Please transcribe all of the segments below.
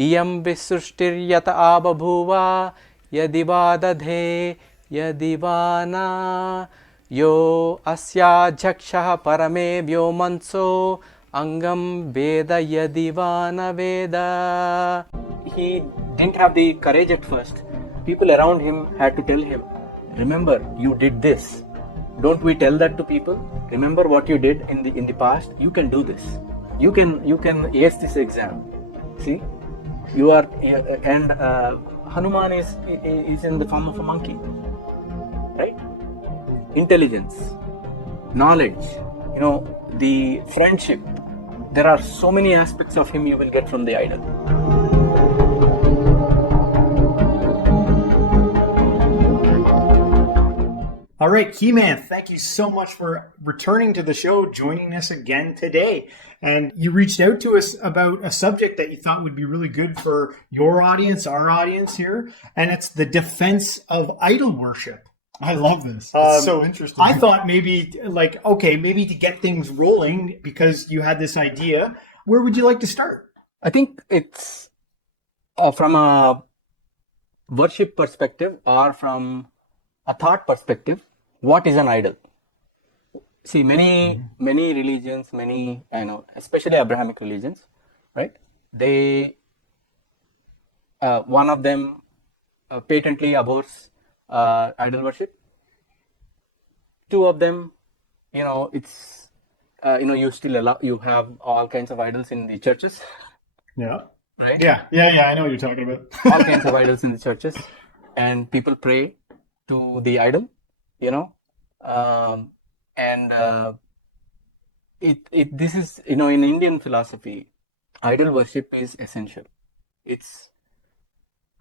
Iyam visrushtiryata ababhuva yadiva dadhe yadivana yo asya jaksha parame vyomanso angam veda yadivana veda. He didn't have the courage at first. People around him had to tell him, remember, you did this. Don't we tell that to people? Remember what you did in the past. You can do this. You can ace this exam. See, you are and Hanuman is in the form of a monkey, right? Intelligence, knowledge, the friendship. There are so many aspects of him you will get from the idol. All right, Keyman, thank you so much for returning to the show, joining us again today. And you reached out to us about a subject that you thought would be really good for your audience, our audience here, and it's the defense of idol worship. I love this. It's so interesting. I thought maybe maybe to get things rolling, because you had this idea, where would you like to start? I think it's from a worship perspective or from a thought perspective. What is an idol? See, many religions, especially Abrahamic religions, right? They, one of them patently abhors idol worship. Two of them, it's, you still you have all kinds of idols in the churches. Yeah. Right? Yeah. I know what you're talking about. All kinds of idols in the churches, and people pray to the idol, this is, in Indian philosophy, idol worship is essential.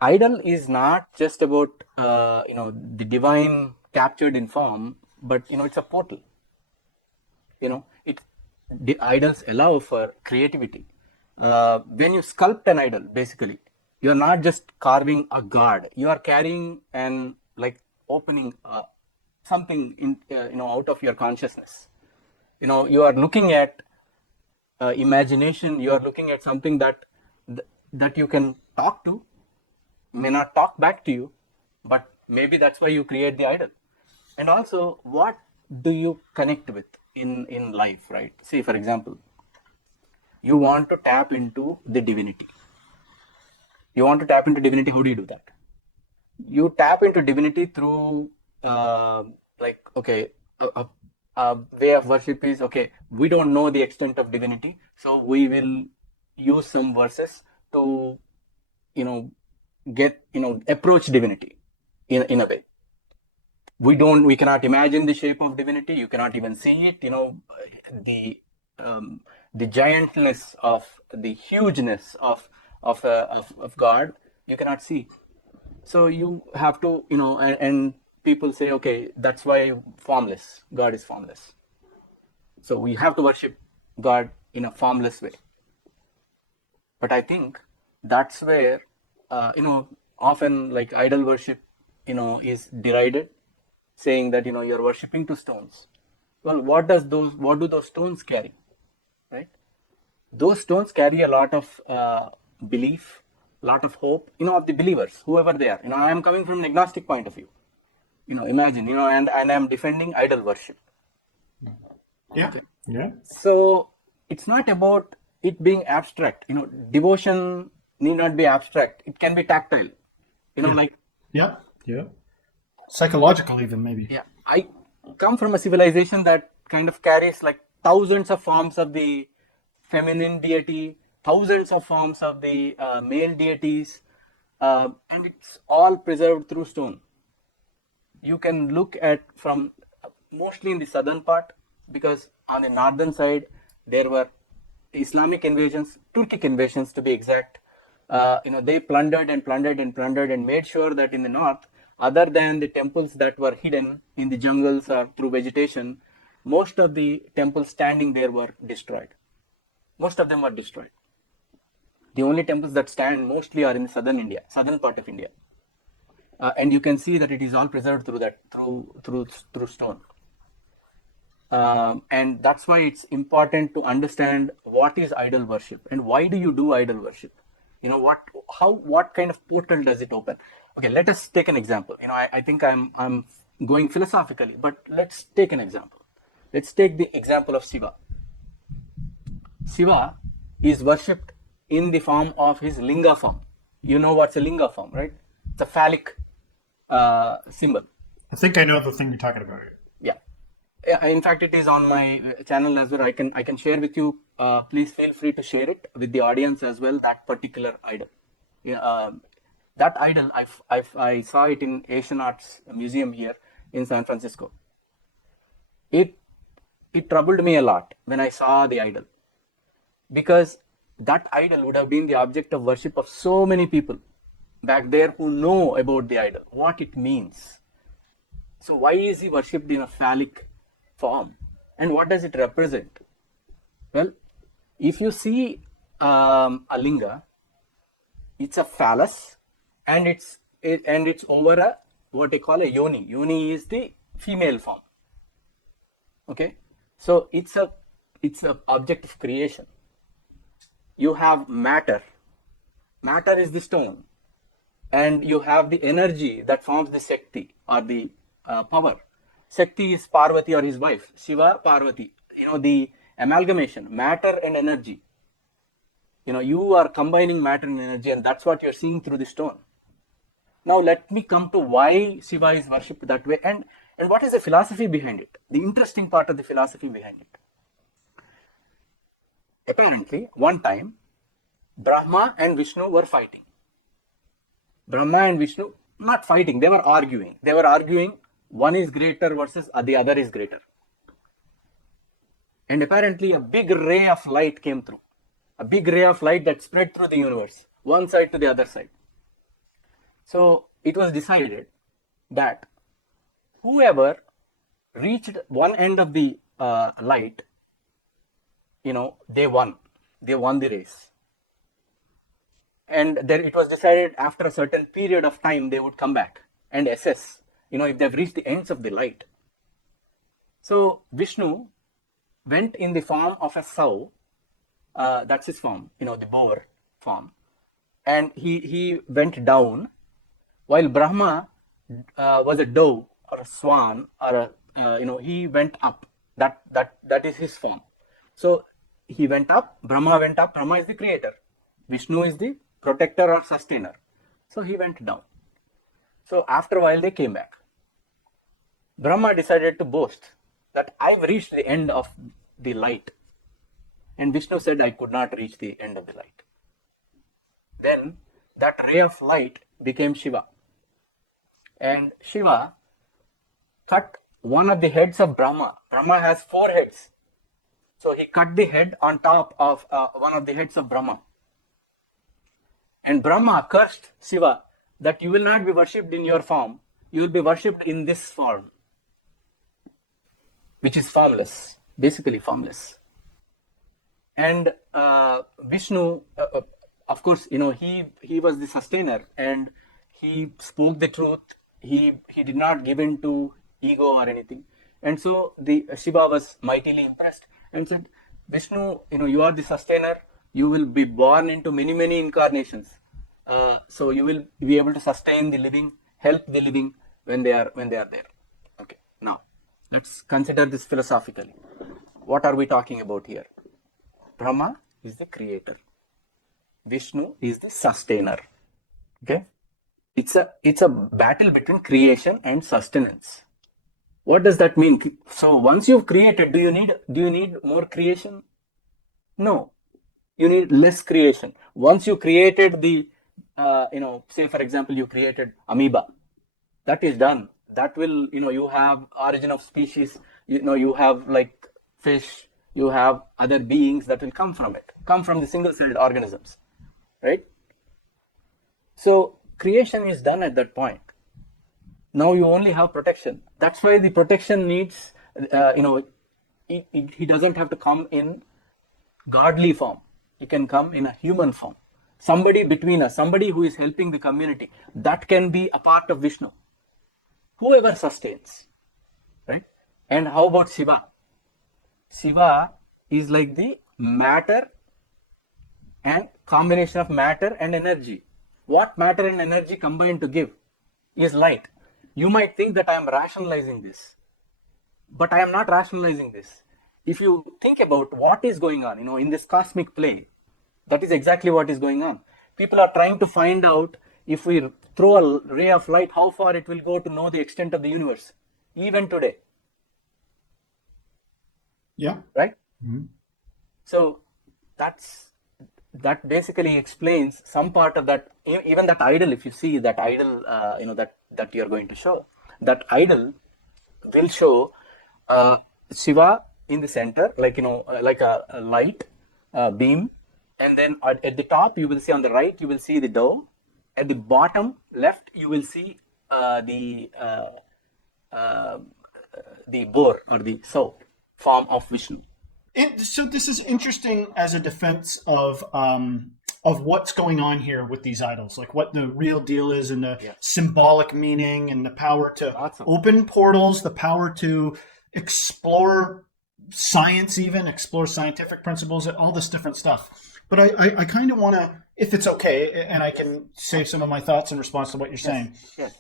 Idol is not just about, the divine captured in form, but, it's a portal. The idols allow for creativity. When you sculpt an idol, basically, you're not just carving a god, you are carrying and opening something in, out of your consciousness. You are looking at imagination, you are looking at something that you can talk to, may not talk back to you, but maybe that's why you create the idol. And also, what do you connect with in life, right? See, for example, you want to tap into the divinity. How do you do that? You tap into divinity through a way of worship is, okay, we don't know the extent of divinity, so we will use some verses to approach divinity in a way. We cannot imagine the shape of divinity, you cannot even see it, the giantness of the hugeness of God, you cannot see. So you have to, and people say, okay, that's why formless, God is formless. So we have to worship God in a formless way. But I think that's where, often idol worship, is derided, saying that, you're worshipping to stones. Well, what do those stones carry, right? Those stones carry a lot of belief, lot of hope, of the believers, whoever they are. I am coming from an agnostic point of view. Imagine, and I'm defending idol worship. Yeah. Okay. Yeah. So it's not about it being abstract. Devotion need not be abstract. It can be tactile. Yeah. Psychological, even maybe. Yeah. I come from a civilization that kind of carries thousands of forms of the feminine deity, thousands of forms of the male deities, and it's all preserved through stone. You can look at from mostly in the southern part, because on the northern side there were Islamic invasions, Turkic invasions to be exact. They plundered and made sure that in the north, other than the temples that were hidden in the jungles or through vegetation, most of the temples standing there were destroyed. Most of them were destroyed. The only temples that stand mostly are in southern part of India. And you can see that it is all preserved through stone. And that's why it's important to understand what is idol worship and why do you do idol worship. what kind of portal does it open? Okay, let us take an example. I think I'm going philosophically, but let's take an example. Let's take the example of Shiva. Shiva is worshipped in the form of his Linga form. You know what's a Linga form, right? It's a phallic symbol. I think I know the thing you're talking about. Yeah. In fact, it is on my channel as well. I can share with you. Please feel free to share it with the audience as well. That particular idol. Yeah, that idol, I saw it in Asian Arts Museum here in San Francisco. It troubled me a lot when I saw the idol, because that idol would have been the object of worship of so many people back there who know about the idol, what it means. So why is he worshipped in a phallic form, and what does it represent? Well, if you see a linga, it's a phallus, and it's over a what they call a yoni. Yoni is the female form. Okay, so it's a object of creation. You have matter. Matter is the stone, and you have the energy that forms the Shakti or the power. Shakti is Parvati or his wife. Shiva, Parvati. The amalgamation, matter and energy. You are combining matter and energy, and that's what you're seeing through the stone. Now let me come to why Shiva is worshipped that way, and what is the philosophy behind it. The interesting part of the philosophy behind it. Apparently, one time, Brahma and Vishnu were fighting. Brahma and Vishnu, not fighting, they were arguing. They were arguing, one is greater versus the other is greater. And apparently a big ray of light came through. A big ray of light that spread through the universe, one side to the other side. So it was decided that whoever reached one end of the light, they won. They won the race. And then it was decided after a certain period of time they would come back and assess, if they've reached the ends of the light. So Vishnu went in the form of a sow, that's his form, the boar form, and he went down, while Brahma was a dove or a swan, or he went up. That is his form. So he went up, Brahma went up. Brahma is the creator, Vishnu is the protector or sustainer. So he went down. So after a while they came back. Brahma decided to boast that I've reached the end of the light. And Vishnu said, I could not reach the end of the light. Then that ray of light became Shiva. And Shiva cut one of the heads of Brahma. Brahma has 4 heads. So he cut the head on top of one of the heads of Brahma. And Brahma cursed Shiva that you will not be worshipped in your form, you will be worshipped in this form, which is formless, basically formless. And Vishnu, of course, he was the sustainer, and he spoke the truth. He did not give in to ego or anything. And so the Shiva was mightily impressed and said, Vishnu, you are the sustainer. You will be born into many, many incarnations. So you will be able to sustain the living, help the living when they are there. Okay. Now, let's consider this philosophically. What are we talking about here? Brahma is the creator. Vishnu is the sustainer. Okay. It's a battle between creation and sustenance. What does that mean? So once you've created, do you need more creation? No. You need less creation. Once you created the, say for example, you created amoeba. That is done. That will, you have origin of species. You have like fish. You have other beings that will come from it. Come from the single-celled organisms, right? So creation is done at that point. Now you only have protection. That's why the protection needs, he doesn't have to come in godly form. He can come in a human form. Somebody between us, somebody who is helping the community. That can be a part of Vishnu. Whoever sustains, right? And how about Shiva? Shiva is like the matter and combination of matter and energy. What matter and energy combine to give is light. You might think that I am rationalizing this, but I am not rationalizing this. If you think about what is going on, in this cosmic play, that is exactly what is going on. People are trying to find out, if we throw a ray of light, how far it will go to know the extent of the universe, even today. Yeah. Right? Mm-hmm. So that basically explains some part of that. Even that idol, if you see that idol, that you're going to show, that idol will show Shiva in the center, like a light beam, and then at the top you will see, on the right you will see the dome. At the bottom left you will see the boar, or the soul form of Vishnu. So this is interesting as a defense of what's going on here with these idols, like what the real deal is, and the symbolic meaning, and the power to open portals, the power to explore science, even explore scientific principles, and all this different stuff. But I kind of want to, if it's okay, and I can say some of my thoughts in response to what you're saying. Yes.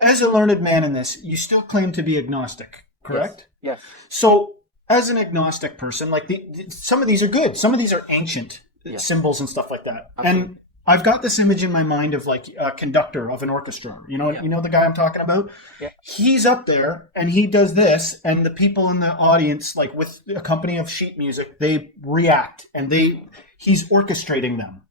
As a learned man in this, you still claim to be agnostic, correct? Yes. So, as an agnostic person, like some of these are good, some of these are ancient symbols and stuff like that. Absolutely. And I've got this image in my mind of like a conductor of an orchestra. You know the guy I'm talking about? Yeah. He's up there and he does this, and the people in the audience, like with a company of sheet music, they react, and he's orchestrating them,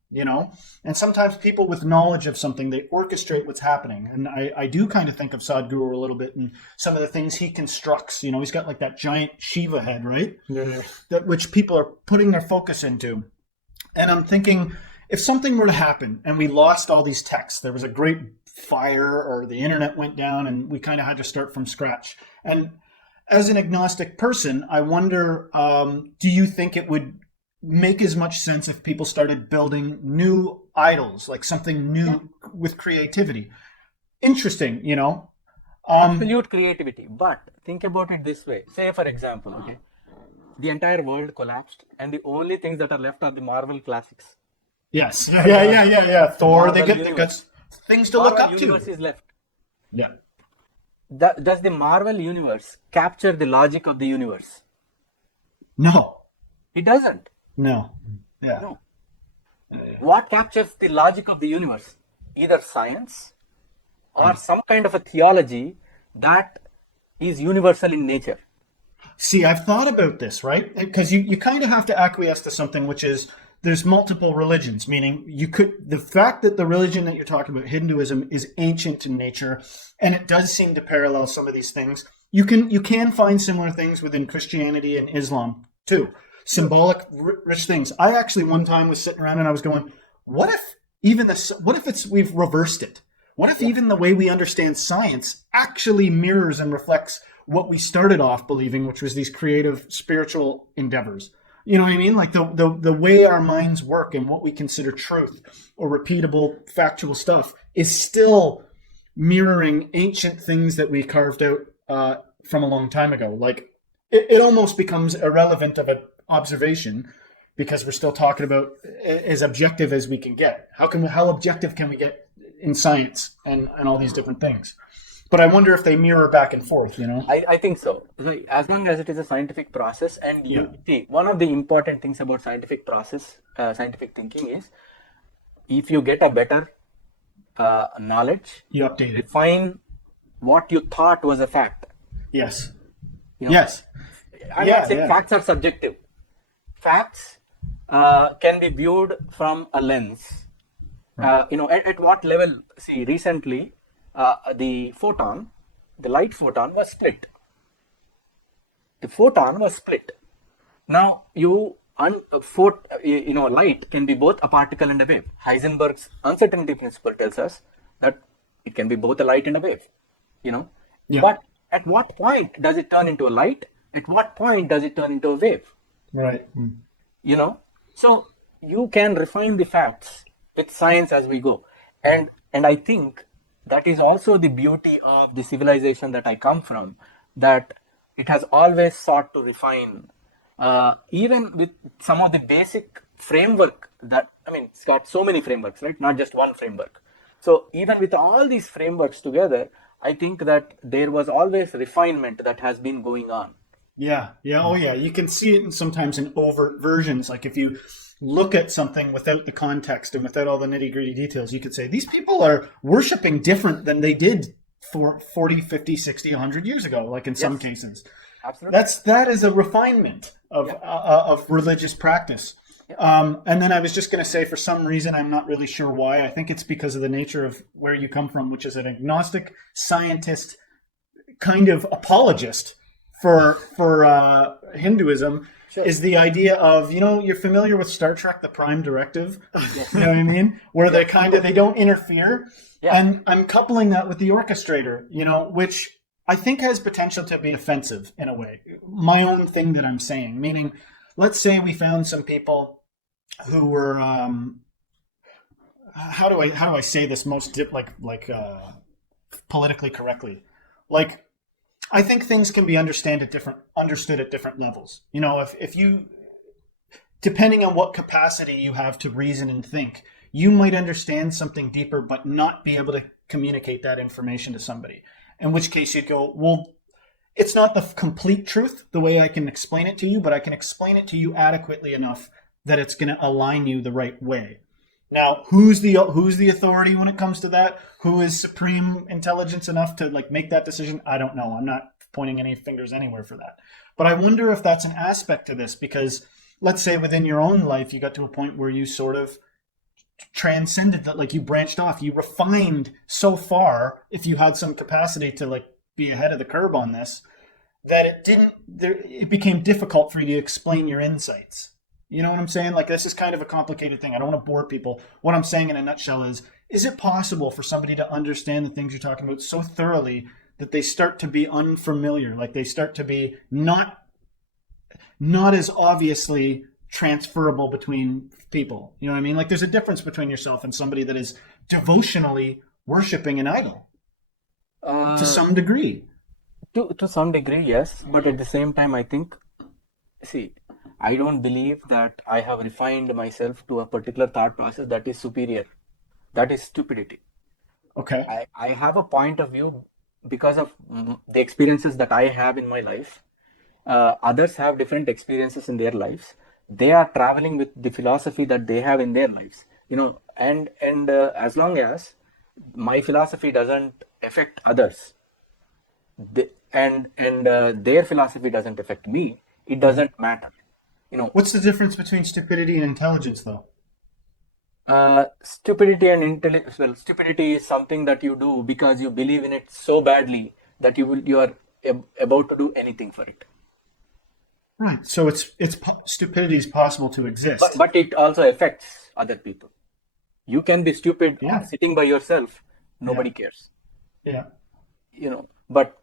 And sometimes people with knowledge of something, they orchestrate what's happening. And I do kind of think of Sadhguru a little bit, and some of the things he constructs. He's got like that giant Shiva head, right? Yeah. Which people are putting their focus into. And I'm thinking, if something were to happen and we lost all these texts, there was a great fire or the internet went down and we kind of had to start from scratch. And as an agnostic person, I wonder, do you think it would make as much sense if people started building new idols, like something new with creativity? Interesting, Absolute creativity. But think about it this way. Say, for example, the entire world collapsed, and the only things that are left are the Marvel classics. Yes. Yeah. Thor, they got things to Marvel look up to. universe is left. Yeah. Does the Marvel universe capture the logic of the universe? No. It doesn't. No. Yeah. No. What captures the logic of the universe? Either science or some kind of a theology that is universal in nature. See, I've thought about this, right? Because you kind of have to acquiesce to something, which is there's multiple religions, meaning the fact that the religion that you're talking about, Hinduism, is ancient in nature, and it does seem to parallel some of these things. You can find similar things within Christianity and Islam too. Symbolic, rich things. I actually one time was sitting around and I was going, what if we've reversed it? What if even the way we understand science actually mirrors and reflects what we started off believing, which was these creative spiritual endeavors? You know what I mean? Like the way our minds work and what we consider truth or repeatable factual stuff is still mirroring ancient things that we carved out from a long time ago. Like it almost becomes irrelevant of an observation because we're still talking about as objective as we can get. How objective can we get in science and all these different things? But I wonder if they mirror back and forth, I think so. As long as it is a scientific process, and you see, one of the important things about scientific process, scientific thinking is, if you get a better knowledge, you update it. Define what you thought was a fact. Yes. Yes. I'm not saying facts are subjective. Facts can be viewed from a lens. Right. At what level? See, recently, the light photon was split. The photon was split. Now, light can be both a particle and a wave. Heisenberg's uncertainty principle tells us that it can be both a light and a wave. But at what point does it turn into a light? At what point does it turn into a wave? Right. So you can refine the facts with science as we go. And I think that is also the beauty of the civilization that I come from, that it has always sought to refine, even with some of the basic framework that, I mean, it's got so many frameworks, right? Not just one framework. So even with all these frameworks together, I think that there was always refinement that has been going on. Yeah, yeah, oh yeah. You can see it sometimes in overt versions. Like if you look at something without the context and without all the nitty gritty details, you could say these people are worshiping different than they did for 40, 50, 60, 100 years ago, like in some cases. Absolutely. That is a refinement of religious practice. And then I was just going to say, for some reason, I'm not really sure why. I think it's because of the nature of where you come from, which is an agnostic scientist kind of apologist for Hinduism. Sure. Is the idea of, you're familiar with Star Trek, the Prime Directive, you know what I mean? Where they they don't interfere. Yeah. And I'm coupling that with the orchestrator, which I think has potential to be offensive in a way. My own thing that I'm saying, meaning, let's say we found some people who were, how do I say this most politically correctly? Like, I think things can be understood at different levels. If you, depending on what capacity you have to reason and think, you might understand something deeper, but not be able to communicate that information to somebody. In which case you'd go, well, it's not the complete truth the way I can explain it to you, but I can explain it to you adequately enough that it's going to align you the right way. Now, who's the authority when it comes to that? Who is supreme intelligence enough to make that decision? I don't know. I'm not pointing any fingers anywhere for that. But I wonder if that's an aspect to this, because let's say within your own life, you got to a point where you sort of transcended that, you branched off, you refined so far, if you had some capacity to be ahead of the curve on this, that it became difficult for you to explain your insights. You know what I'm saying? This is kind of a complicated thing. I don't want to bore people. What I'm saying in a nutshell is it possible for somebody to understand the things you're talking about so thoroughly that they start to be unfamiliar, they start to be not as obviously transferable between people? You know what I mean? There's a difference between yourself and somebody that is devotionally worshiping an idol to some degree. To some degree, yes. But at the same time, I think, I don't believe that I have refined myself to a particular thought process that is superior. That is stupidity. Okay. I have a point of view because of the experiences that I have in my life. Others have different experiences in their lives. They are traveling with the philosophy that they have in their lives, and as long as my philosophy doesn't affect others, and their philosophy doesn't affect me, it doesn't matter. What's the difference between stupidity and intelligence, though? Stupidity and intelligence. Well, stupidity is something that you do because you believe in it so badly that you are about to do anything for it. Right. So stupidity is possible to exist, but it also affects other people. You can be stupid sitting by yourself. Nobody cares. Yeah. But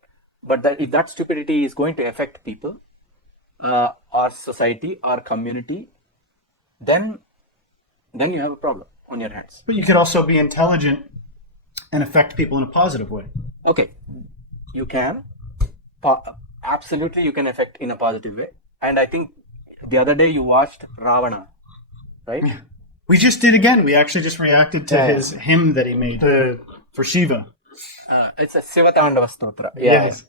if that stupidity is going to affect people, or society, or community, then you have a problem on your hands. But you could also be intelligent and affect people in a positive way. Okay, you can. Absolutely, you can affect in a positive way. And I think the other day you watched Ravana, right? We just did again. We actually just reacted to his hymn that he made for Shiva. It's a Shiva Tandava Stotra. Yes.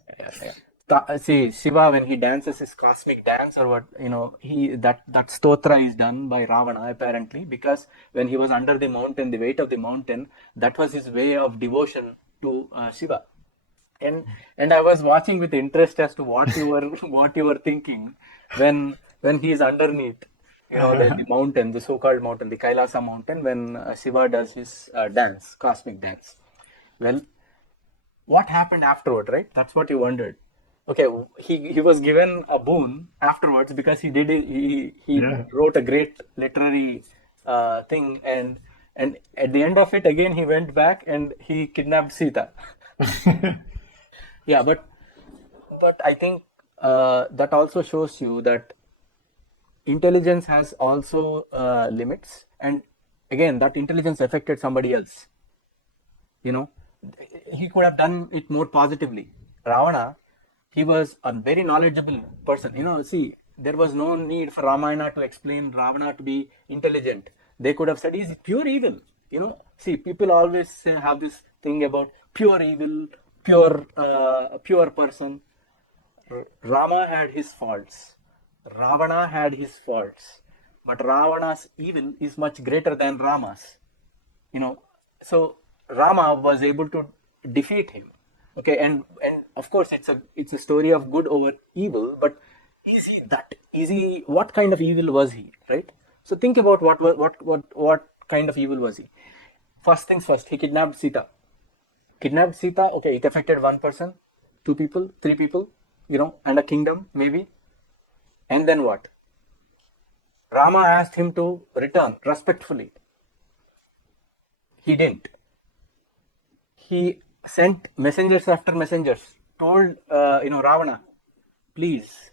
See, Shiva, when he dances his cosmic dance, or what, that stotra is done by Ravana, apparently, because when he was under the mountain, the weight of the mountain, that was his way of devotion to Shiva. And I was watching with interest as to what you were thinking when he's underneath, the mountain, the so-called mountain, the Kailasa mountain, when Shiva does his dance, cosmic dance. Well, what happened afterward, right? That's what you wondered. Okay, he was given a boon afterwards because he wrote a great literary thing, and at the end of it, again he went back and he kidnapped Sita. Yeah, but I think that also shows you that intelligence has also limits, and again, that intelligence affected somebody else. He could have done it more positively. Ravana, he was a very knowledgeable person. There was no need for Ramayana to explain Ravana to be intelligent. They could have said he's pure evil. See, people always have this thing about pure evil, pure person. Rama had his faults. Ravana had his faults. But Ravana's evil is much greater than Rama's. So Rama was able to defeat him. Okay, and of course it's a story of good over evil, but what kind of evil was he, right? So think about what kind of evil was he. First things first, he kidnapped Sita. Okay, it affected one person, two people, three people, and a kingdom maybe. And then what? Rama asked him to return respectfully. He didn't. He sent messengers after messengers, told Ravana, please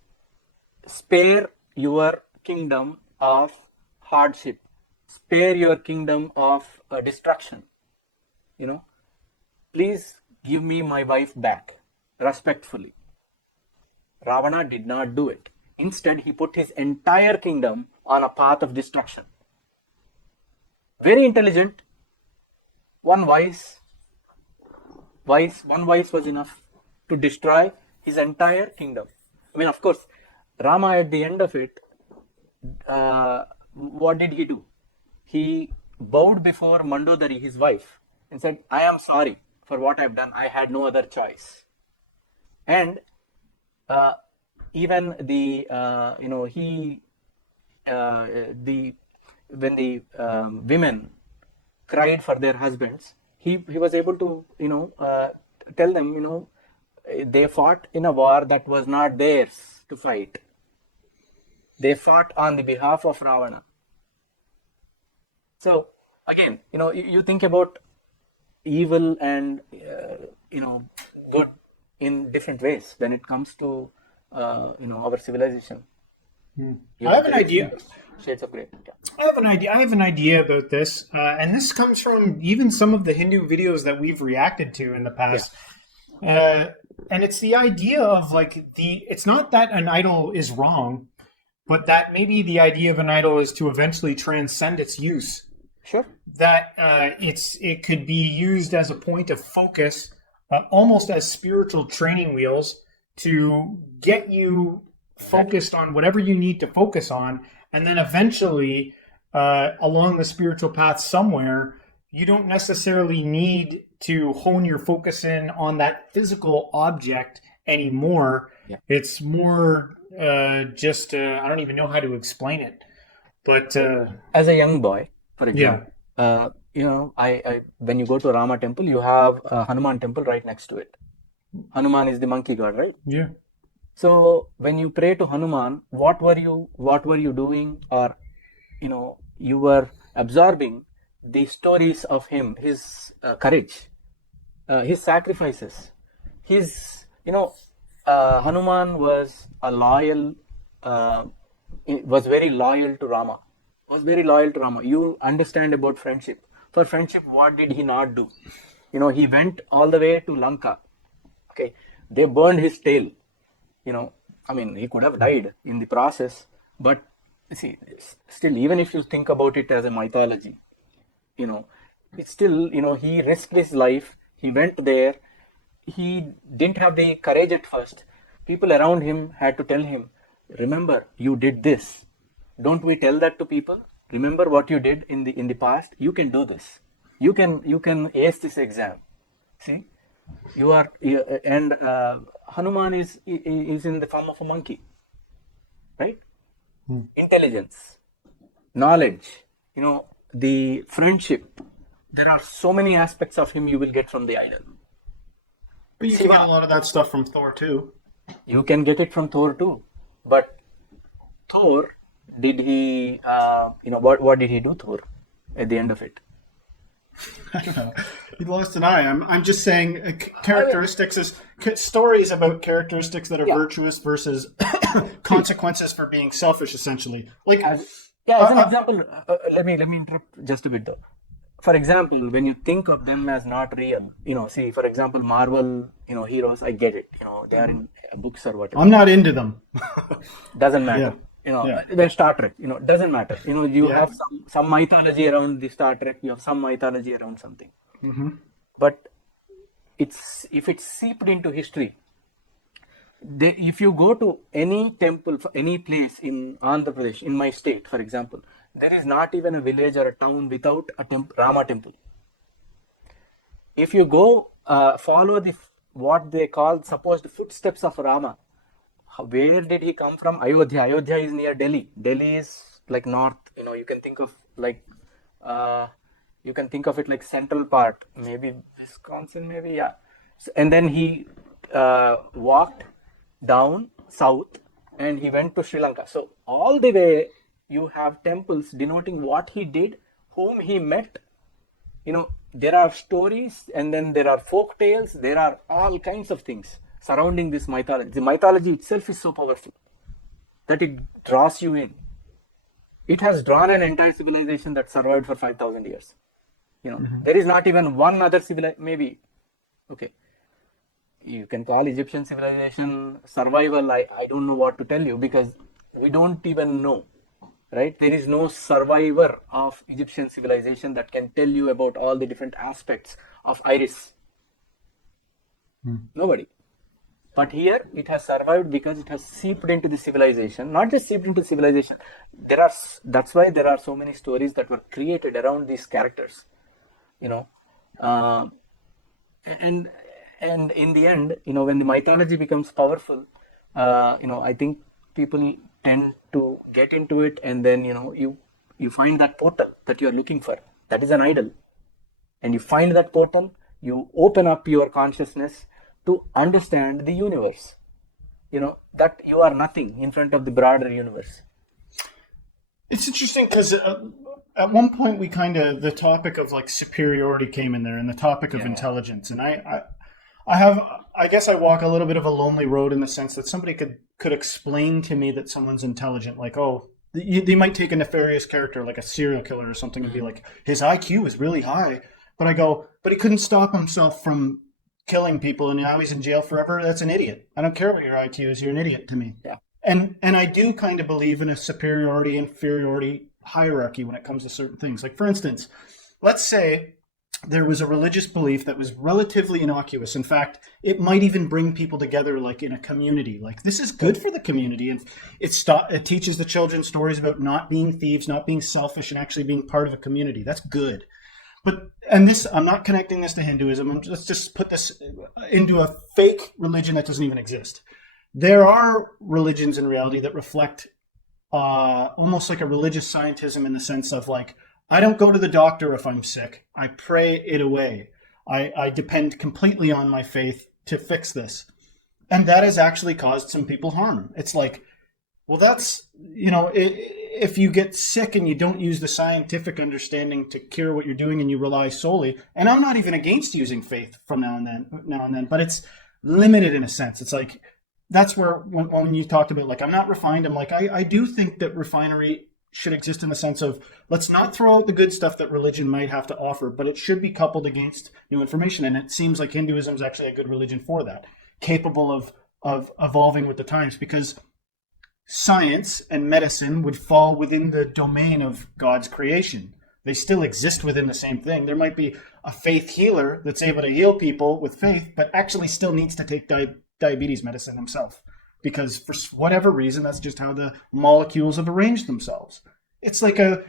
spare your kingdom of hardship, spare your kingdom of destruction. Please give me my wife back respectfully. Ravana did not do it. Instead, he put his entire kingdom on a path of destruction. Very intelligent. One voice was enough to destroy his entire kingdom. I mean, of course, Rama at the end of it, what did he do? He bowed before Mandodari, his wife, and said, I am sorry for what I've done. I had no other choice. And even when the women cried for their husbands, he was able to tell them they fought in a war that was not theirs to fight. They fought on the behalf of Ravana. So again, you think about evil and good in different ways when it comes to our civilization. I have an idea. Shades of grey. Yeah. I have an idea about this, and this comes from even some of the Hindu videos that we've reacted to in the past. Yeah. And it's the idea of it's not that an idol is wrong, but that maybe the idea of an idol is to eventually transcend its use. Sure. That it could be used as a point of focus, almost as spiritual training wheels to get you focused on whatever you need to focus on. And then eventually, along the spiritual path somewhere, you don't necessarily need to hone your focus in on that physical object anymore. Yeah. It's more just, I don't even know how to explain it. But as a young boy, for example, I when you go to Rama temple, you have a Hanuman temple right next to it. Hanuman is the monkey god, right? Yeah. So when you pray to Hanuman, what were you doing? Or you were absorbing the stories of him, his courage, his sacrifices. Hanuman was very loyal to Rama. You understand about friendship. For friendship, what did he not do? He went all the way to Lanka. Okay, they burned his tail. He could have died in the process, but see, still, even if you think about it as a mythology, it's still, he risked his life. He went there. He didn't have the courage at first. People around him had to tell him, remember, you did this. Don't we tell that to people? Remember what you did in the past? You can do this. You can ace this exam. See? Hanuman is in the form of a monkey, right? Intelligence, knowledge, the friendship. There are so many aspects of him you will get from the idol. But you can get a lot of that stuff from Thor too. You can get it from Thor too, but Thor, did he? What did he do, Thor, at the end of it? I don't know. He lost an eye. I'm just saying characteristics is stories about characteristics that are virtuous versus consequences for being selfish, essentially. As an example, let me interrupt just a bit though. for example, when you think of them as not real, see, for example, Marvel, heroes, I get it. They are in books or whatever. I'm not into them. Doesn't matter. Yeah. Then Star Trek, doesn't matter. You Yeah. have some mythology around the Star Trek. You have some mythology around something. Mm-hmm. But if it's seeped into history, if you go to any temple, any place in Andhra Pradesh, in my state, for example, there is not even a village or a town without a Rama temple. If you go follow what they call supposed footsteps of Rama, where did he come from? Ayodhya. Ayodhya is near Delhi. Delhi is like north. You can think of it like central part, maybe Wisconsin, maybe, yeah. So, and then he walked down south and he went to Sri Lanka. So all the way you have temples denoting what he did, whom he met. There are stories, and then there are folk tales. There are all kinds of things surrounding this mythology. The mythology itself is so powerful that it draws you in. It has drawn an entire civilization that survived for 5,000 years. There is not even one other civilization, maybe, okay, you can call Egyptian civilization survival. I don't know what to tell you, because we don't even know, right? There is no survivor of Egyptian civilization that can tell you about all the different aspects of Iris. Nobody. But here it has survived because it has seeped into the civilization. Not just seeped into civilization. That's why there are so many stories that were created around these characters. And in the end, when the mythology becomes powerful, I think people tend to get into it, and then you find that portal that you are looking for. That is an idol, and you find that portal. You open up your consciousness to understand the universe. That you are nothing in front of the broader universe. It's interesting because at one point the topic of like superiority came in there, and the topic of intelligence, and I guess I walk a little bit of a lonely road in the sense that somebody could explain to me that someone's intelligent, like, oh, they might take a nefarious character like a serial killer or something and be like, his IQ is really high, but I go, but he couldn't stop himself from killing people and now he's in jail forever. That's an idiot. I don't care what your IQ is, you're an idiot to me. Yeah. And I do kind of believe in a superiority inferiority hierarchy when it comes to certain things. Like, for instance, let's say there was a religious belief that was relatively innocuous. In fact, it might even bring people together, like in a community. Like, this is good for the community, and it teaches the children stories about not being thieves, not being selfish, and actually being part of a community. That's good. And this, I'm not connecting this to Hinduism. Let's just put this into a fake religion that doesn't even exist. There are religions in reality that reflect almost like a religious scientism, in the sense of like, I don't go to the doctor if I'm sick. I pray it away. I depend completely on my faith to fix this. And that has actually caused some people harm. It's like, well, that's, if you get sick and you don't use the scientific understanding to cure what you're doing and you rely solely, and I'm not even against using faith from now and then, but it's limited in a sense. It's like, that's where when you talked about, like, I'm not refined, I'm like, I do think that refinery should exist in the sense of, let's not throw out the good stuff that religion might have to offer, but it should be coupled against new information. And it seems like Hinduism is actually a good religion for that, capable of evolving with the times, because science and medicine would fall within the domain of God's creation. They still exist within the same thing. There might be a faith healer that's able to heal people with faith, but actually still needs to take diabetes medicine himself, because for whatever reason, that's just how the molecules have arranged themselves. It's like a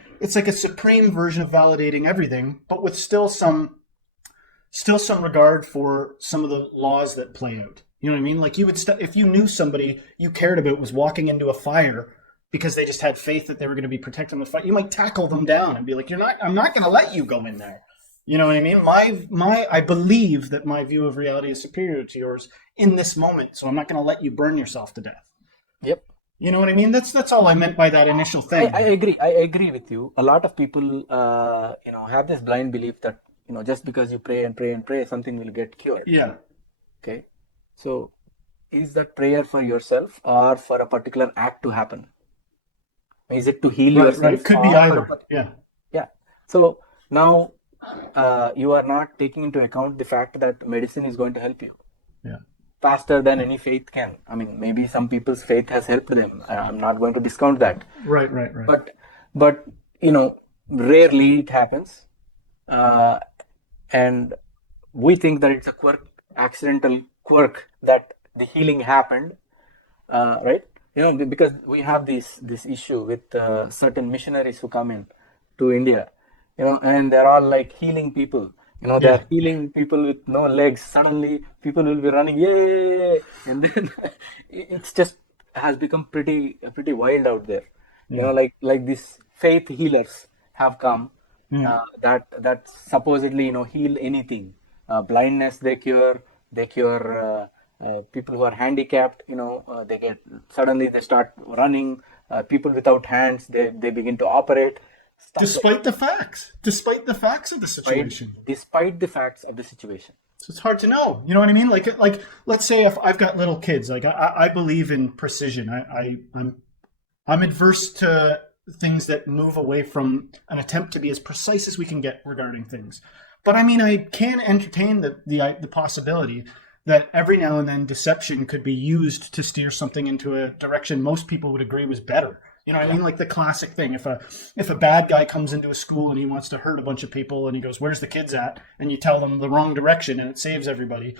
supreme version of validating everything, but with still some regard for some of the laws that play out. You know what I mean? Like, you would if you knew somebody you cared about was walking into a fire because they just had faith that they were going to be protected from the fire, you might tackle them down and be like, I'm not going to let you go in there. You know what I mean? I believe that my view of reality is superior to yours in this moment, so I'm not going to let you burn yourself to death. Yep. You know what I mean? That's all I meant by that initial thing. I agree. I agree with you. A lot of people, have this blind belief that, just because you pray and pray and pray, something will get cured. Yeah. Okay. So, is that prayer for yourself or for a particular act to happen? Is it to heal yourself? Right. It could be either. Yeah. Yeah. So now, you are not taking into account the fact that medicine is going to help you Yeah. faster than any faith can. I mean, maybe some people's faith has helped them. I'm not going to discount that. Right. But, but rarely it happens. Uh, and we think that it's a quirk, accidental quirk, that the healing happened, right? Because we have this issue with certain missionaries who come in to India, and they're all like healing people. Yeah. They're healing people with no legs. Suddenly, people will be running, yay! And then it's just has become pretty wild out there. Yeah. Like these faith healers have come, Yeah. that supposedly heal anything. Blindness they cure people who are handicapped. They get suddenly they start running. People without hands, they begin to operate stuff like Despite the facts. Despite the facts of the despite, situation. despite the facts of the situation. So it's hard to know. You know what I mean? Like let's say if I've got little kids, like I believe in precision. I'm adverse to things that move away from an attempt to be as precise as we can get regarding things. But I mean, I can entertain the possibility that every now and then deception could be used to steer something into a direction most people would agree was better. You know what I mean? Like the classic thing. If a bad guy comes into a school and he wants to hurt a bunch of people and he goes, "Where's the kids at?" and you tell them the wrong direction and it saves everybody.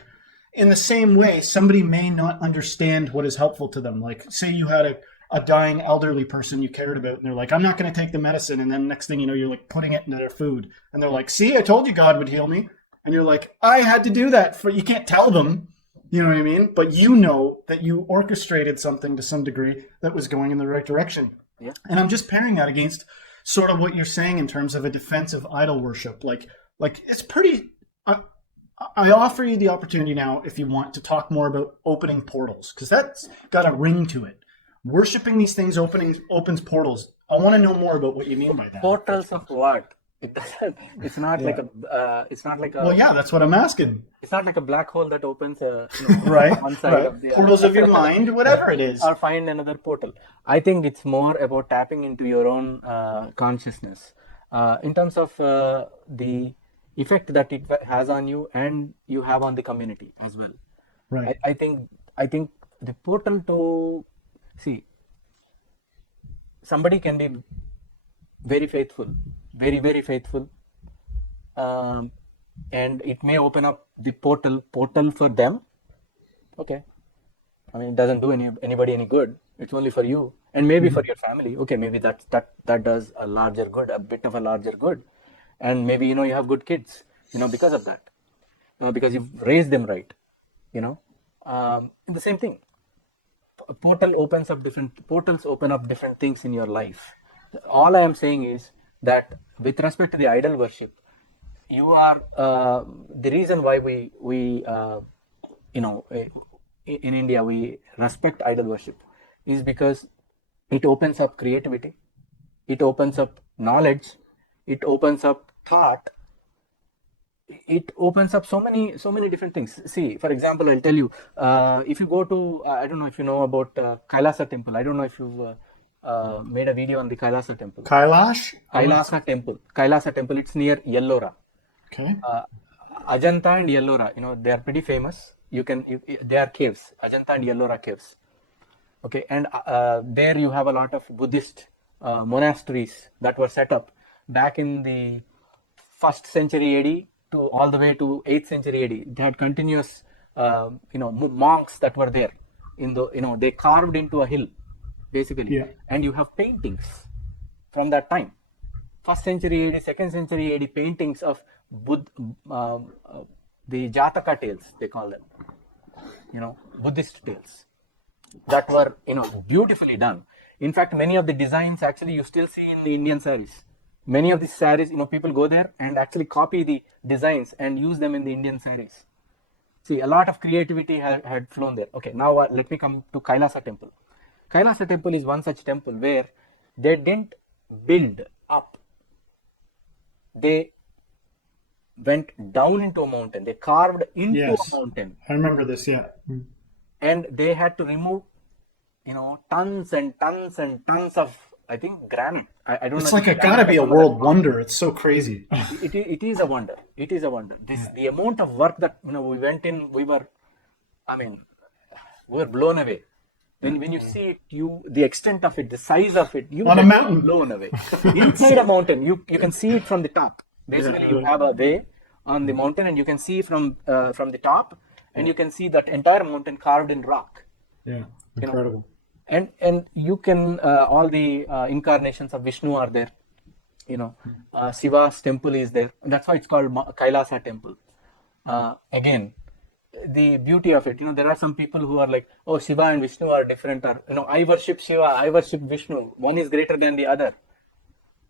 In the same way, somebody may not understand what is helpful to them. Like, say you had a dying elderly person you cared about, and they're like, "I'm not going to take the medicine," and then next thing you know, you're like putting it into their food, and they're like, "See, I told you God would heal me," and you're like, "I had to do that." You can't tell them, you know what I mean? But you know that you orchestrated something to some degree that was going in the right direction. Yeah. And I'm just pairing that against sort of what you're saying in terms of a defense of idol worship. Like it's pretty. I offer you the opportunity now, if you want, to talk more about opening portals, because that's got a ring to it. Worshipping these things opens portals. I want to know more about what you mean by that. Portals of what? It doesn't. It's not like a. It's not like a. Well, yeah, that's what I'm asking. It's not like a black hole that opens Right, one side right. of the Portals of your mind, whatever it is. or find another portal. I think it's more about tapping into your own consciousness in terms of the effect that it has on you and you have on the community as well. Right. I think the portal to see somebody can be very faithful, very faithful, and it may open up the portal for them. Okay, I mean, it doesn't do anybody any good. It's only for you and maybe for your family. Okay, maybe that does a larger good, a bit of a larger good, and maybe you have good kids, because of that, because you've raised them right, the same thing. Portals open up different things in your life. All I am saying is that with respect to the idol worship, you are the reason why we in India we respect idol worship is because it opens up creativity, it opens up knowledge, it opens up thought, it opens up so many different things. See, for example, I'll tell you, if you go to I don't know if you know about Kailasa temple. I don't know if you've made a video on the Kailasa temple. Kailasa temple, it's near Yellora. Okay. Ajanta and Yellora, they are pretty famous. They are caves, Ajanta and Yellora caves. Okay, and there you have a lot of Buddhist monasteries that were set up back in the 1st century AD to all the way to 8th century AD. They had continuous, monks that were there. They carved into a hill, basically. Yeah. And you have paintings from that time. 1st century AD, 2nd century AD paintings of the Jataka tales, they call them. Buddhist tales that were, beautifully done. In fact, many of the designs actually you still see in the Indian saris. Many of these saris, people go there and actually copy the designs and use them in the Indian saris. See, a lot of creativity had flown there. Okay, now let me come to Kailasa temple. Kailasa temple is one such temple where they didn't build up. They went down into a mountain. They carved into Yes. a mountain. I remember this, yeah. And they had to remove, tons and tons and tons of I think granite. I don't It's know. like it gotta be a world wonder. It's so crazy. It is a wonder. It is a wonder. The amount of work that we went in. I mean, we were blown away. When you see it, the extent of it, the size of it, you On a get mountain. blown away. Inside a mountain, you can see it from the top. Basically, you have a way on the mountain, and you can see from the top, and you can see that entire mountain carved in rock. Yeah, You know, incredible. and you can all the incarnations of Vishnu are there. Shiva's temple is there. That's why it's called Kailasa temple. Again, the beauty of it, there are some people who are like, oh, Shiva and Vishnu are different, or I worship Shiva, I worship Vishnu, one is greater than the other.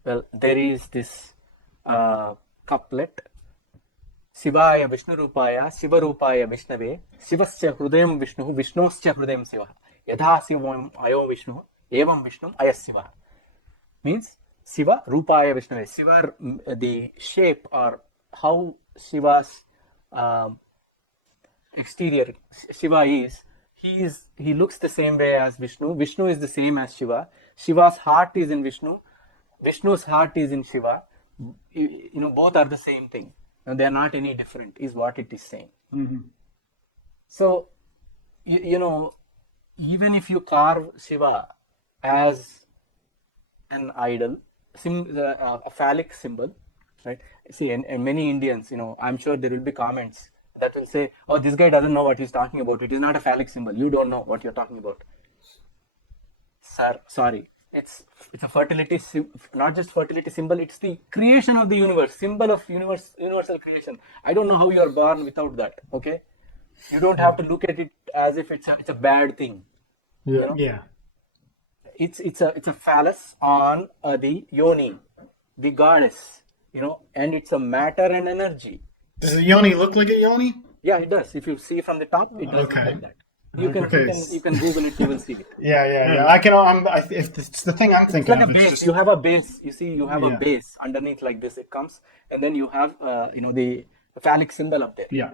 Well, there is this couplet: Shivaya Vishnu Rupaya Shiva Rupaya Vishnave Shivasya Hrudayam Vishnu Vishnosya Hrudayam Shiva Yadha Shivam Ayo Vishnu Evam Vishnu Ayas Shiva. Means Shiva Rupaya Vishnave. Shiva, the shape or how Shiva's exterior Shiva is, he looks the same way as Vishnu. Vishnu is the same as Shiva. Shiva's heart is in Vishnu. Vishnu's heart is in Shiva. Both are the same thing. They are not any different, is what it is saying. Mm-hmm. So, even if you carve Shiva as an idol, a phallic symbol, right? See, and many Indians, I'm sure there will be comments that will say, oh, this guy doesn't know what he's talking about. It is not a phallic symbol. You don't know what you're talking about. Sir, sorry. It's a fertility, not just fertility symbol. It's the creation of the universe, symbol of universal creation. I don't know how you are born without that. Okay, you don't have to look at it as if it's a bad thing. Yeah, yeah. It's a phallus on the Yoni, the goddess. And it's a matter and energy. Does the Yoni look like a Yoni? Yeah, it does. If you see from the top, it does look like that. You can Google it. You will see it. Yeah. I can. If it's the thing I'm thinking it's like of, a base. just... You have a base. You see, you have a base underneath like this. It comes, and then you have the phallic symbol up there. Yeah.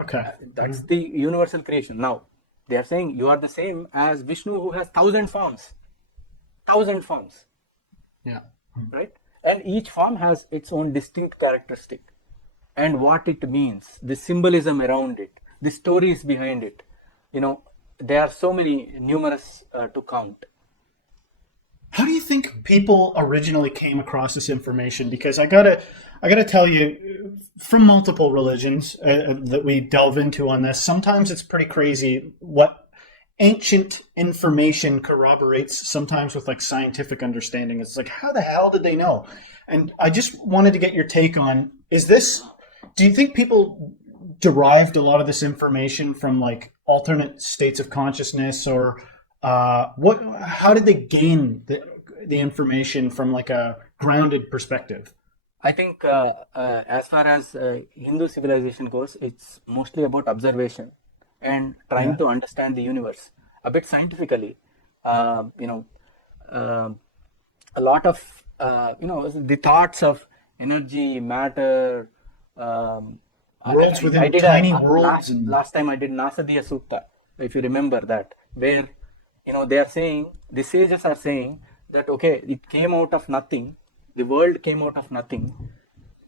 Okay. That's the universal creation. Now they are saying you are the same as Vishnu, who has 1,000 forms. 1,000 forms. Yeah. Right. And each form has its own distinct characteristic, and what it means, the symbolism around it, the stories behind it. There are so many, numerous to count. How do you think people originally came across this information? Because I gotta tell you, from multiple religions that we delve into on this, sometimes it's pretty crazy what ancient information corroborates sometimes with like scientific understanding. It's like, how the hell did they know? And I just wanted to get your take on, do you think people derived a lot of this information from like alternate states of consciousness, or how did they gain the information from like a grounded perspective? I think as far as Hindu civilization goes, it's mostly about observation and trying to understand the universe a bit scientifically. A lot of the thoughts of energy, matter. Worlds within tiny worlds. Last time I did Nasadiya Sutta, if you remember that, where they are saying, the sages are saying that it came out of nothing, the world came out of nothing,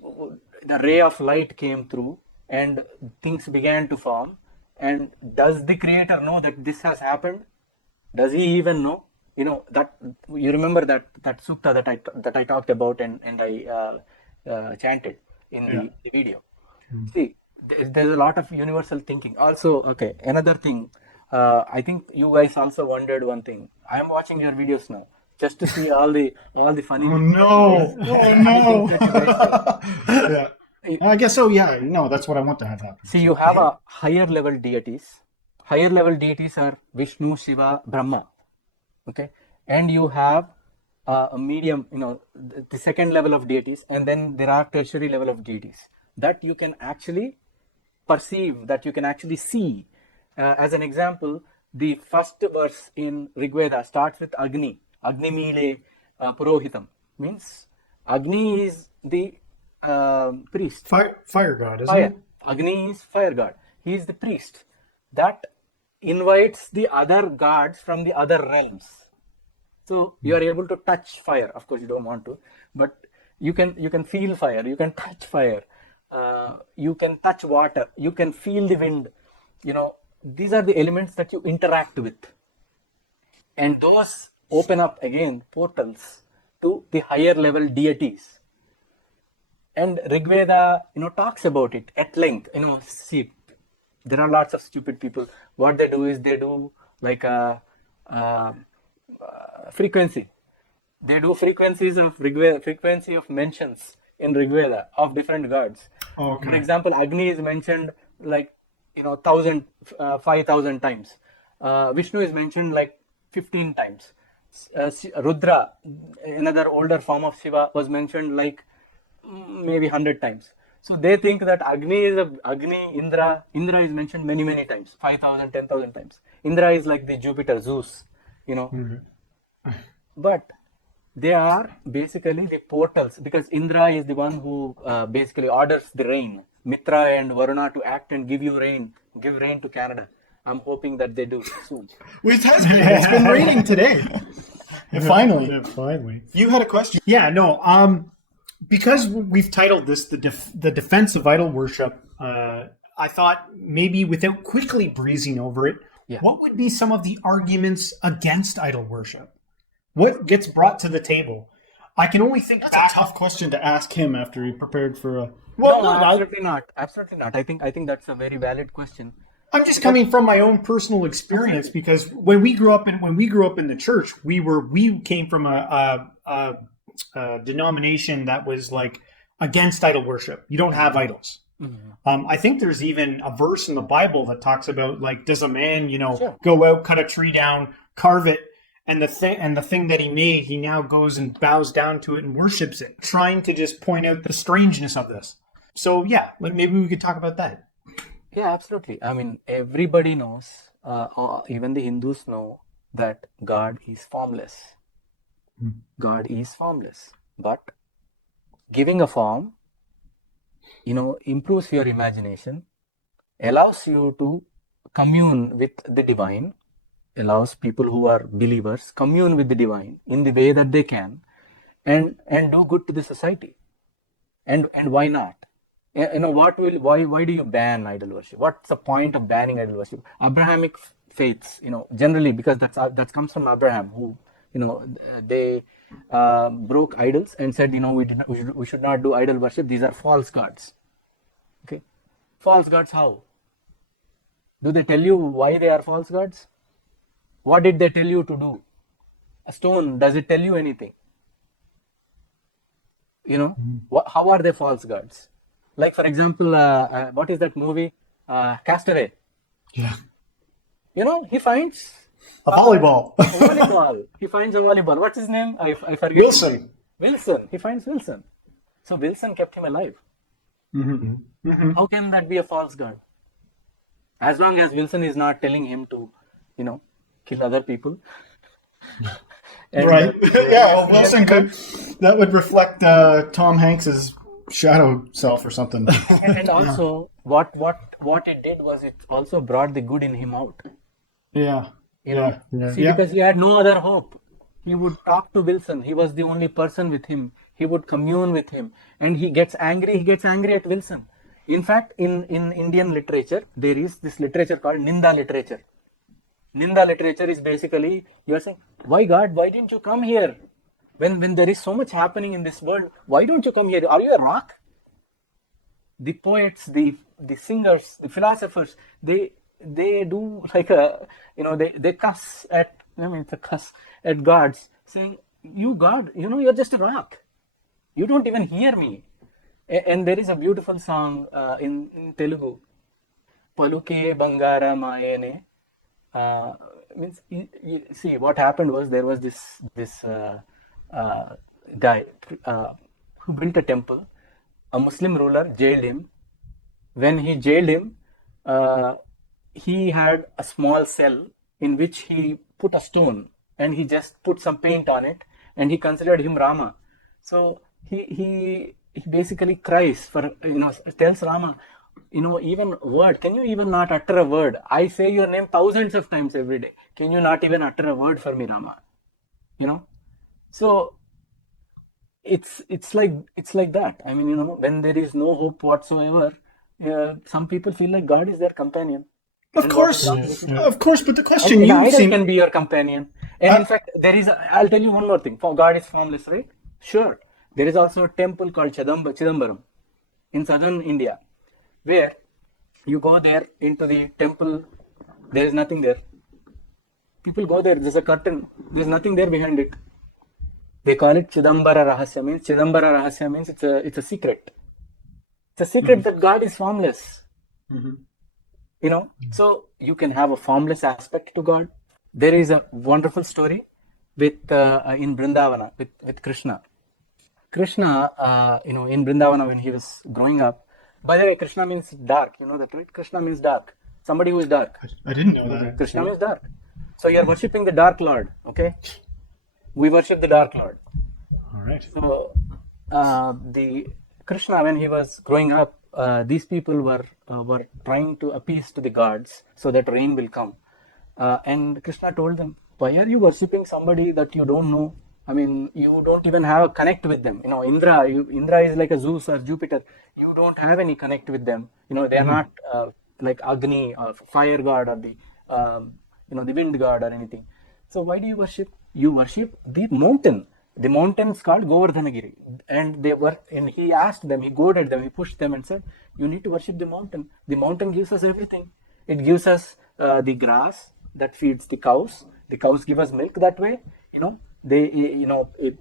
the ray of light came through, and things began to form. And does the creator know that this has happened? Does he even know? That you remember that sutta that I talked about and I chanted in the video. See, there's a lot of universal thinking. Also, another thing, I think you guys also wondered one thing. I am watching your videos now just to see all the funny. Oh no! Yeah. I guess so. Yeah. No, that's what I want to have happen. See, you have a higher level deities. Higher level deities are Vishnu, Shiva, Brahma. Okay, and you have a medium, the second level of deities, and then there are tertiary level of deities that you can actually perceive, that you can actually see. As an example, the first verse in Rigveda starts with Agni. Agni mile purohitam, means Agni is the priest. Fire god, isn't it? Agni is fire god. He is the priest that invites the other gods from the other realms. So you are able to touch fire. Of course, you don't want to, but you can feel fire. You can touch fire. You can touch water. You can feel the wind. These are the elements that you interact with, and those open up again portals to the higher level deities. And Rigveda, talks about it at length. See, there are lots of stupid people. What they do is they do like a frequency. They do frequencies of Rigveda, frequency of mentions in Rigveda of different gods. Okay. For example, Agni is mentioned like 5,000 times. Vishnu is mentioned like 15 times. Rudra, another older form of Shiva, was mentioned like maybe 100 times. So they think that Agni is Agni, Indra. Indra is mentioned many times, 5,000, 10,000 times. Indra is like the Jupiter, Zeus, But they are basically the portals, because Indra is the one who basically orders the rain. Mitra and Varuna to act and give rain to Canada. I'm hoping that they do soon. It has been. It's been raining today. Finally. Yeah, finally. You had a question. Yeah, no. Because we've titled this the defense of idol worship, I thought maybe without quickly breezing over it, what would be some of the arguments against idol worship? What gets brought to the table? I can only think That's a tough question to ask him after he prepared for a. Well, no, absolutely not. Absolutely not. I think that's a very valid question. I'm just coming from my own personal experience, because when we grew up in the church, we came from a denomination that was like against idol worship. You don't have idols. Mm-hmm. I think there's even a verse in the Bible that talks about, like, does a man, go out, cut a tree down, carve it, and the thing that he made, he now goes and bows down to it and worships it, trying to just point out the strangeness of this. So yeah, maybe we could talk about that. Yeah, absolutely. I mean, everybody knows, even the Hindus know, that God is formless. God is formless. But giving a form, improves your imagination, allows you to commune with the divine, allows people who are believers commune with the divine in the way that they can, and do good to the society. And why not? Why do you ban idol worship? What's the point of banning idol worship? Abrahamic faiths, generally, because that comes from Abraham, who they broke idols and said, we should not do idol worship. These are false gods. Okay, false gods how? Do they tell you why they are false gods? What did they tell you to do? A stone, does it tell you anything? How are they false gods? Like, for example, what is that movie? Castaway. Yeah. He finds a volleyball. He finds a volleyball. What's his name? I forget. Wilson. He finds Wilson. So Wilson kept him alive. Mm-hmm. Mm-hmm. How can that be a false god? As long as Wilson is not telling him to, kill other people. And, right. Well, Wilson could. That would reflect Tom Hanks's shadow self or something. And also, what it did was it also brought the good in him out. Yeah. Because he had no other hope. He would talk to Wilson. He was the only person with him. He would commune with him. And he gets angry. He gets angry at Wilson. In fact, in Indian literature, there is this literature called Ninda literature. Ninda literature is basically, you are saying, why God, why didn't you come here? When there is so much happening in this world, why don't you come here? Are you a rock? The poets, the singers, the philosophers, they do like they cuss at, it's a cuss at gods, saying, you God, you're just a rock. You don't even hear me. And there is a beautiful song in Telugu, Paluke Bangara Mayene. Means, see, what happened was, there was this guy who built a temple. A Muslim ruler jailed him. When he jailed him, he had a small cell in which he put a stone, and he just put some paint on it, and he considered him Rama. So he basically cries for, tells Rama, even word, can you even not utter a word? I say your name thousands of times every day. Can you not even utter a word for me, Rama? you know. So it's like that. I mean, when there is no hope whatsoever, some people feel like God is their companion. Of And what is course, wrong with it? of course. But the And question an you idol seem, can be your companion. And in fact, I'll tell you one more thing. For God is formless, right? Sure. There is also a temple called Chidambaram in southern India, where you go there into the temple, there is nothing there. People go there, there's a curtain, there's nothing there behind it. They call it Chidambara Rahasya means it's a secret. It's a secret that God is formless. So you can have a formless aspect to God. There is a wonderful story with in Vrindavana with Krishna. Krishna, in Vrindavana when he was growing up. By the way, Krishna means dark. You know that, right? Krishna means dark. Somebody who is dark. I didn't know that. Krishna means dark. So you are worshipping the Dark Lord. Okay, we worship the Dark Lord. All right. So the Krishna, when he was growing up, these people were trying to appease to the gods so that rain will come. And Krishna told them, "Why are you worshipping somebody that you don't know? I mean, you don't even have a connect with them. Indra is like a Zeus or Jupiter. You don't have any connect with them. They are not like Agni or fire god or the wind god or anything. So why do you worship? You worship the mountain. The mountain is called Govardhanagiri. And he asked them, he goaded them, he pushed them and said, you need to worship the mountain. The mountain gives us everything. It gives us the grass that feeds the cows. The cows give us milk that way.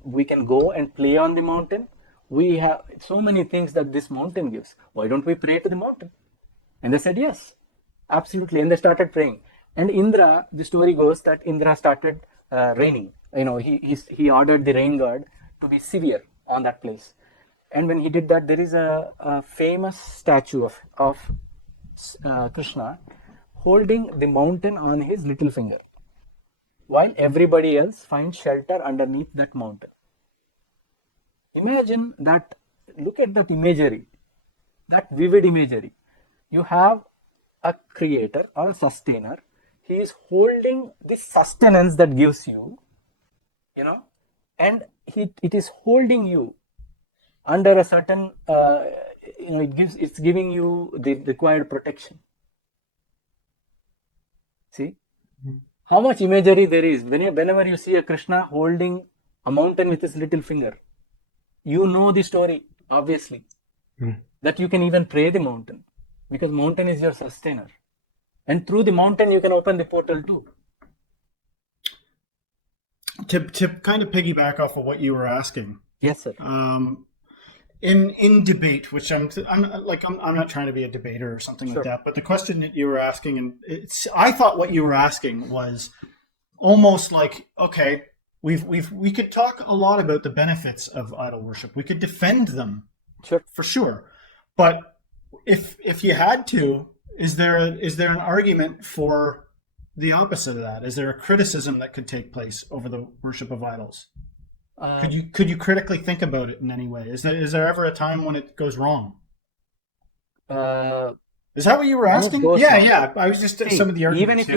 We can go and play on the mountain. We have so many things that this mountain gives. Why don't we pray to the mountain? And they said, yes, absolutely. And they started praying. And Indra, the story goes that Indra started raining. He ordered the rain god to be severe on that place. And when he did that, there is a famous statue of Krishna holding the mountain on his little finger, while everybody else finds shelter underneath that mountain. Imagine that, look at that imagery, that vivid imagery. You have a creator or a sustainer. He is holding the sustenance that gives you, and it is holding you under a certain, it's giving you the required protection. See how much imagery there is. Whenever you see a Krishna holding a mountain with his little finger, you know the story, obviously, that you can even pray the mountain, because mountain is your sustainer. And through the mountain, you can open the portal too. To kind of piggyback off of what you were asking. Yes, sir. In debate, which I'm not trying to be a debater or something like that, but the question that you were asking, and I thought what you were asking was almost like, okay, we could talk a lot about the benefits of idol worship. We could defend them, for sure. But if you had to, is there an argument for the opposite of that? Is there a criticism that could take place over the worship of idols? Could you critically think about it in any way? Is there ever a time when it goes wrong? Is that what you were asking? Yeah. I was just some of the arguments. Even if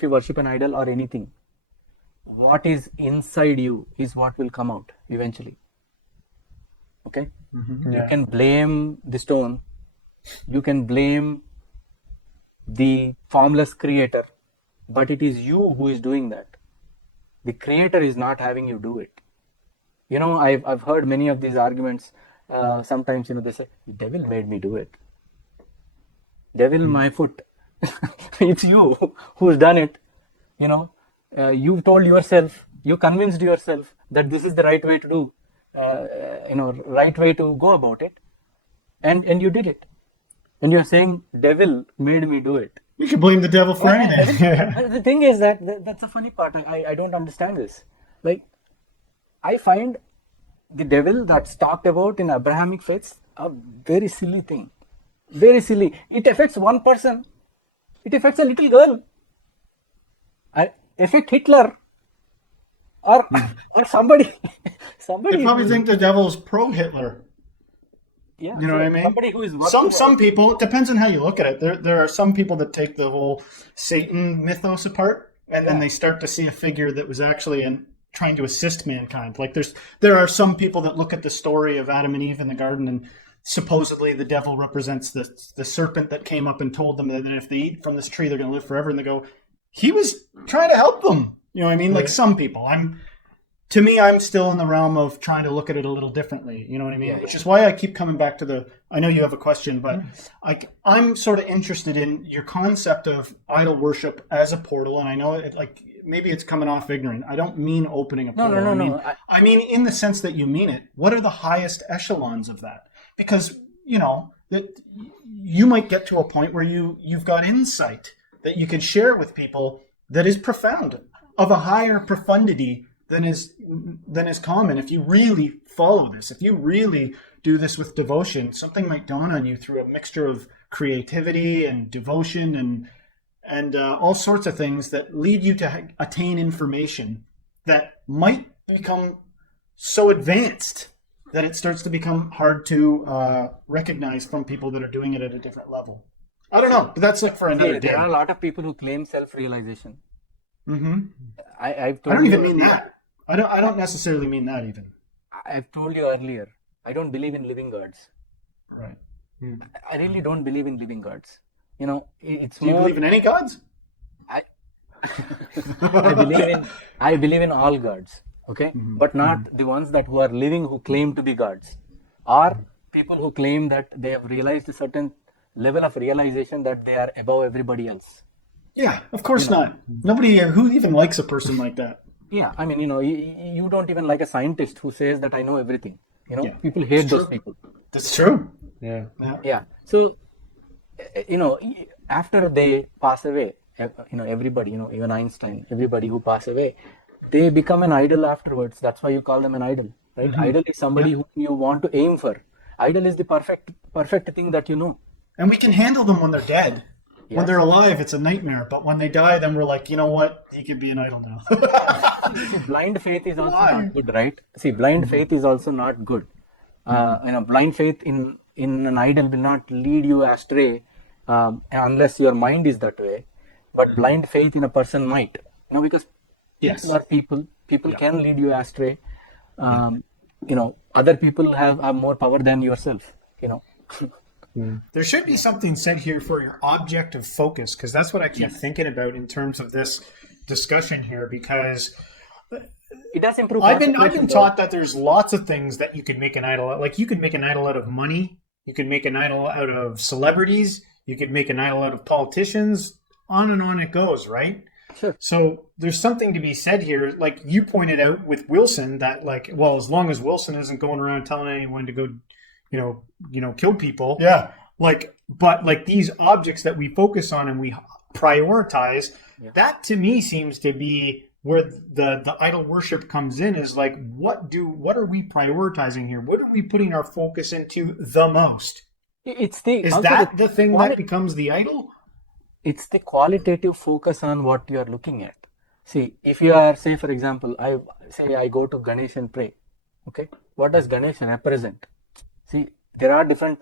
you worship an idol or anything, what is inside you is what will come out eventually. Okay? You can blame the stone. You can blame the formless creator, but it is you who is doing that. The creator is not having you do it. I've heard many of these arguments. Sometimes, they say, the devil made me do it. Devil, my foot. It's you who's done it. You told yourself, you convinced yourself that this is the right way to do, right way to go about it. And you did it. And you're saying, devil made me do it. You can blame the devil for anything. The thing is that's the funny part. I don't understand this. Like, I find the devil that's talked about in Abrahamic faiths a very silly thing. Very silly. It affects one person. It affects a little girl. Affect Hitler. Or somebody. They probably think the devil's pro-Hitler. Yeah, you know what I mean? Somebody who is some people, it depends on how you look at it. There are some people that take the whole Satan mythos apart and then they start to see a figure that was actually trying to assist mankind. Like there are some people that look at the story of Adam and Eve in the garden, and supposedly the devil represents the serpent that came up and told them that if they eat from this tree, they're going to live forever. And they go, he was trying to help them. You know what I mean? Like some people. To me, I'm still in the realm of trying to look at it a little differently. You know what I mean? Yeah, Which is why I keep coming back to I know you have a question, but I'm sort of interested in your concept of idol worship as a portal. And I know maybe it's coming off ignorant. I don't mean opening a portal. No. I mean in the sense that you mean it. What are the highest echelons of that? Because, that you might get to a point where you've got insight that you can share with people that is profound, of a higher profundity than is common. If you really follow this, if you really do this with devotion, something might dawn on you through a mixture of creativity and devotion and all sorts of things that lead you to attain information that might become so advanced that it starts to become hard to recognize from people that are doing it at a different level. I don't know, but that's for another day. There are a lot of people who claim self-realization. Mm-hmm. I don't even mean that. I don't necessarily mean that even. I've told you earlier, I don't believe in living gods. Right. I really don't believe in living gods. It's Do you believe in any gods? I believe in all gods, okay? Mm-hmm. But not the ones that who are living, who claim to be gods, or people who claim that they have realized a certain level of realization that they are above everybody else. Yeah, of course not. Nobody who even likes a person like that. Yeah, I mean, you don't even like a scientist who says that I know everything. People hate those people. That's true. Yeah. Yeah. So, after they pass away, everybody, even Einstein, everybody who pass away, they become an idol afterwards. That's why you call them an idol, right? Mm-hmm. Idol is somebody who you want to aim for. Idol is the perfect thing that you know. And we can handle them when they're dead. Yes. When they're alive, it's a nightmare. But when they die, then we're like, you know what? He can be an idol now. See, blind faith is also not good, right? See, blind faith is also not good. Blind faith in an idol will not lead you astray unless your mind is that way. But blind faith in a person might, because people are people. People can lead you astray. Other people have more power than yourself. There should be something said here for your object of focus, because that's what I keep thinking about in terms of this discussion here, because it does improve. I've been taught that there's lots of things that you could make an idol out. Like you could make an idol out of money, you could make an idol out of celebrities, you could make an idol out of politicians, on and on it goes, right? Sure. So there's something to be said here. Like you pointed out with Wilson that as long as Wilson isn't going around telling anyone to go kill people. Yeah. But these objects that we focus on and we prioritize, that to me seems to be where the idol worship comes in, is like, what are we prioritizing here? What are we putting our focus into the most? Is that the thing that becomes the idol? It's the qualitative focus on what you are looking at. See, if you are, say for example, I go to Ganesh and pray. Okay. What does Ganesh represent? See, there are different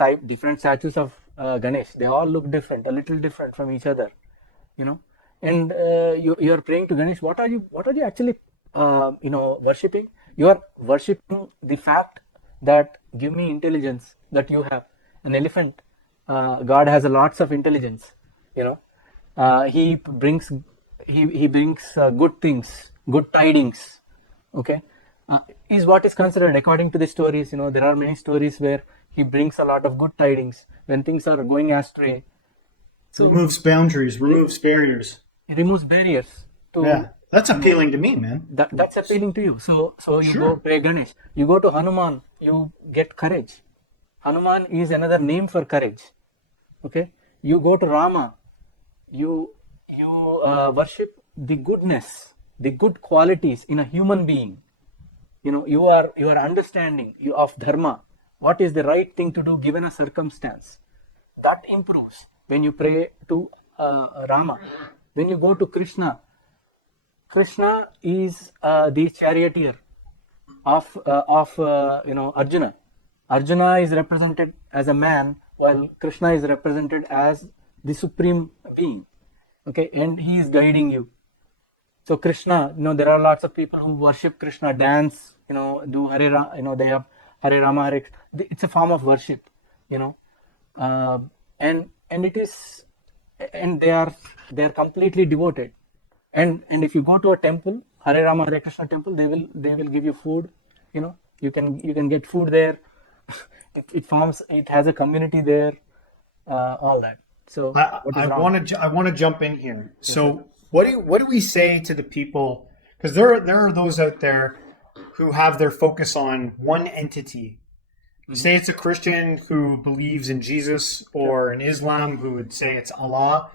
statues of Ganesh. They all look different, a little different from each other, And you are praying to Ganesh. What are you actually, worshipping? You are worshipping the fact that give me intelligence that you have. An elephant, God has lots of intelligence. He brings good things, good tidings. Okay. Is what is considered according to the stories. There are many stories where he brings a lot of good tidings when things are going astray. So removes boundaries, removes barriers. He removes barriers. That's appealing to me, man. That's appealing to you. So you go pray Ganesh. You go to Hanuman, you get courage. Hanuman is another name for courage. Okay. You go to Rama, you worship the goodness, the good qualities in a human being. You are understanding of dharma, what is the right thing to do given a circumstance. That improves when you pray to Rama. When you go to Krishna is the charioteer of Arjuna. Arjuna is represented as a man, while Krishna is represented as the supreme being. Okay, and he is guiding you. So Krishna, there are lots of people who worship Krishna, dance, do Hare Rama, they have Hare Rama, Hare. It's a form of worship, you know, uh, and it is, and they are completely devoted. And if you go to a temple, Hare Rama, Hare Krishna temple, they will give you food, you can get food there. It has a community there, all that. So what is I wrong? want to jump in here. Yes, sir. So what do we say to the people? Because there are those out there who have their focus on one entity. Say it's a Christian who believes in Jesus, or in Islam who would say it's Allah,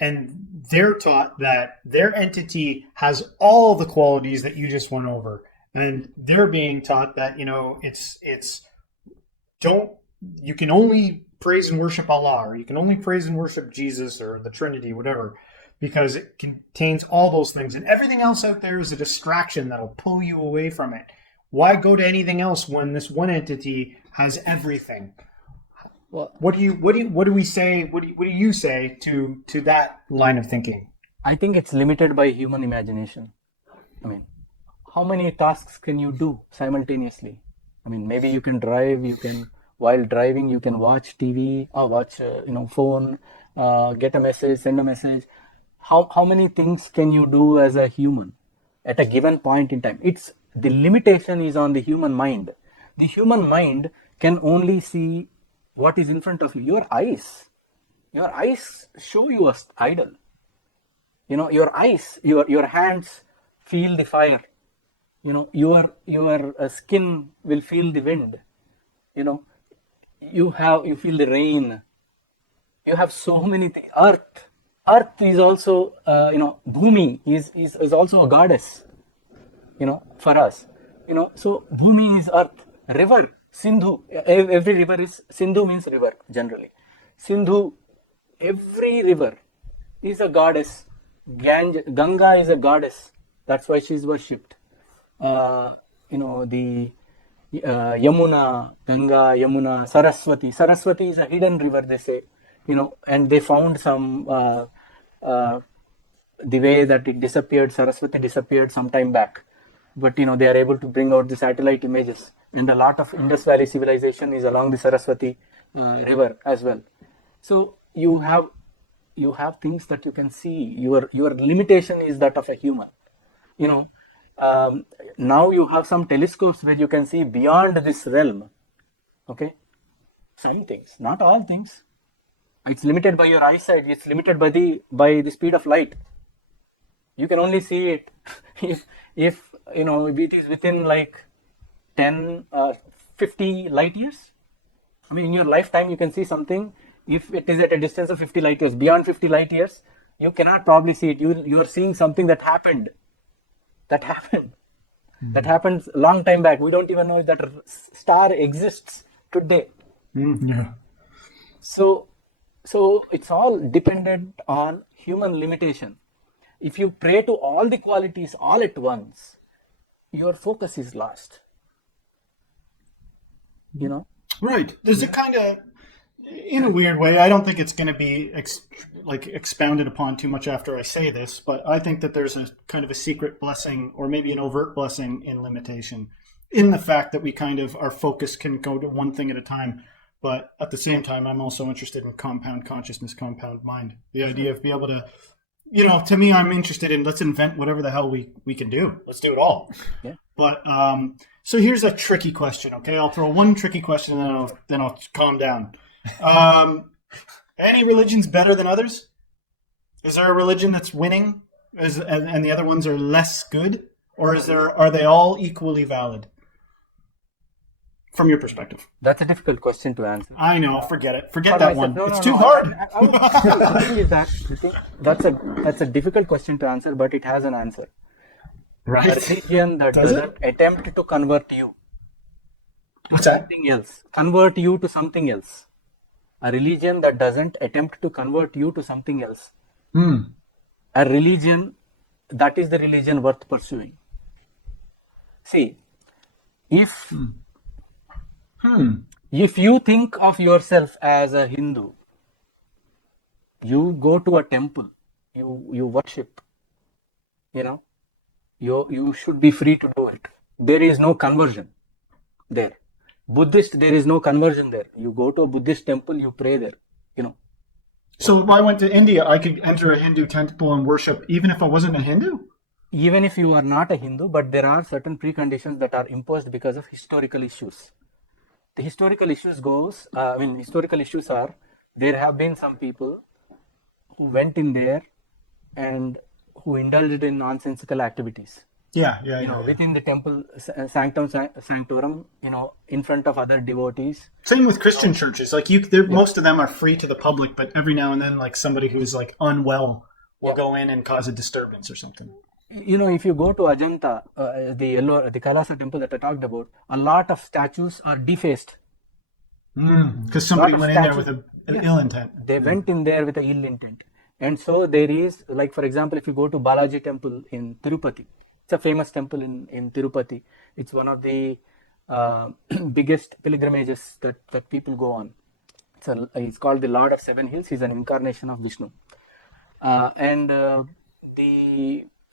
and they're taught that their entity has all the qualities that you just went over, and they're being taught that it's don't you can only praise and worship Allah, or you can only praise and worship Jesus or the Trinity, whatever, because it contains all those things, and everything else out there is a distraction that'll pull you away from it. Why go to anything else when this one entity has everything? Well, What do we say? What do you say to that line of thinking? I think it's limited by human imagination. I mean, how many tasks can you do simultaneously? I mean, maybe you can drive, while driving, you can watch TV or watch, phone, get a message, send a message. How many things can you do as a human at a given point in time? The limitation is on the human mind. The human mind can only see what is in front of you. Your eyes show you a idol. Your eyes, your hands feel the fire. Your skin will feel the wind. You know, you feel the rain. You have so many things. Earth is also, Bhumi is also a goddess. For us. So Bhumi is earth. River, Sindhu. Every river is, Sindhu means river generally. Sindhu, every river is a goddess. Ganga is a goddess. That's why she is worshipped. The Yamuna, Ganga, Yamuna, Saraswati. Saraswati is a hidden river, they say. And they found some, the way that it disappeared, Saraswati disappeared some time back. But they are able to bring out the satellite images, and a lot of Indus Valley civilization is along the Saraswati river as well. So you have things that you can see. Your limitation is that of a human. Now you have some telescopes where you can see beyond this realm. Okay, some things, not all things. It's limited by your eyesight. It's limited by the speed of light. You can only see it if it is within like 10 50 light years. I mean, in your lifetime you can see something. If it is at a distance of 50 light years, beyond 50 light years, you cannot probably see it. You are seeing something that happened that happens a long time back. We don't even know if that star exists today. Yeah. So it's all dependent on human limitation. If you pray to all the qualities all at once, your focus is lost. Right. There's a kind of, in a weird way, I don't think it's going to be expounded upon too much after I say this, but I think that there's a kind of a secret blessing, or maybe an overt blessing, in limitation, in the fact that we kind of, our focus can go to one thing at a time. But at the same time, I'm also interested in compound consciousness, compound mind. The idea of being able to, to me, I'm interested in, let's invent whatever the hell we can do. Let's do it all. Yeah. But so here's a tricky question. Okay, I'll throw one tricky question, and then I'll calm down. Any religion's better than others? Is there a religion that's winning, and the other ones are less good, or are they all equally valid? From your perspective. That's a difficult question to answer. I know. Forget it. Forget For that myself, one. It's too hard. The thing is that that's a difficult question to answer, but it has an answer. Right. A religion that Does it? doesn't attempt to convert you to What's that? something else, convert you to something else. A religion that doesn't attempt to convert you to something else. A religion, that is the religion worth pursuing. See, if you think of yourself as a Hindu, you go to a temple, you worship, you should be free to do it. There is no conversion there. Buddhist, there is no conversion there. You go to a Buddhist temple, you pray there. So if I went to India, I could enter a Hindu temple and worship even if I wasn't a Hindu? Even if you are not a Hindu, but there are certain preconditions that are imposed because of historical issues. The historical issues historical issues are, there have been some people who went in there and who indulged in nonsensical activities. Yeah. Within the temple sanctorum, in front of other devotees. Same with Christian churches. Like most of them are free to the public, but every now and then, like somebody who's like unwell will go in and cause a disturbance or something. If you go to Ajanta, the Kailasa temple that I talked about, a lot of statues are defaced. Because somebody went in there with an ill intent. They went in there with an ill intent. And so there is, like for example, if you go to Balaji temple in Tirupati, it's a famous temple in Tirupati. It's one of the biggest pilgrimages that people go on. It's called the Lord of Seven Hills. He's an incarnation of Vishnu.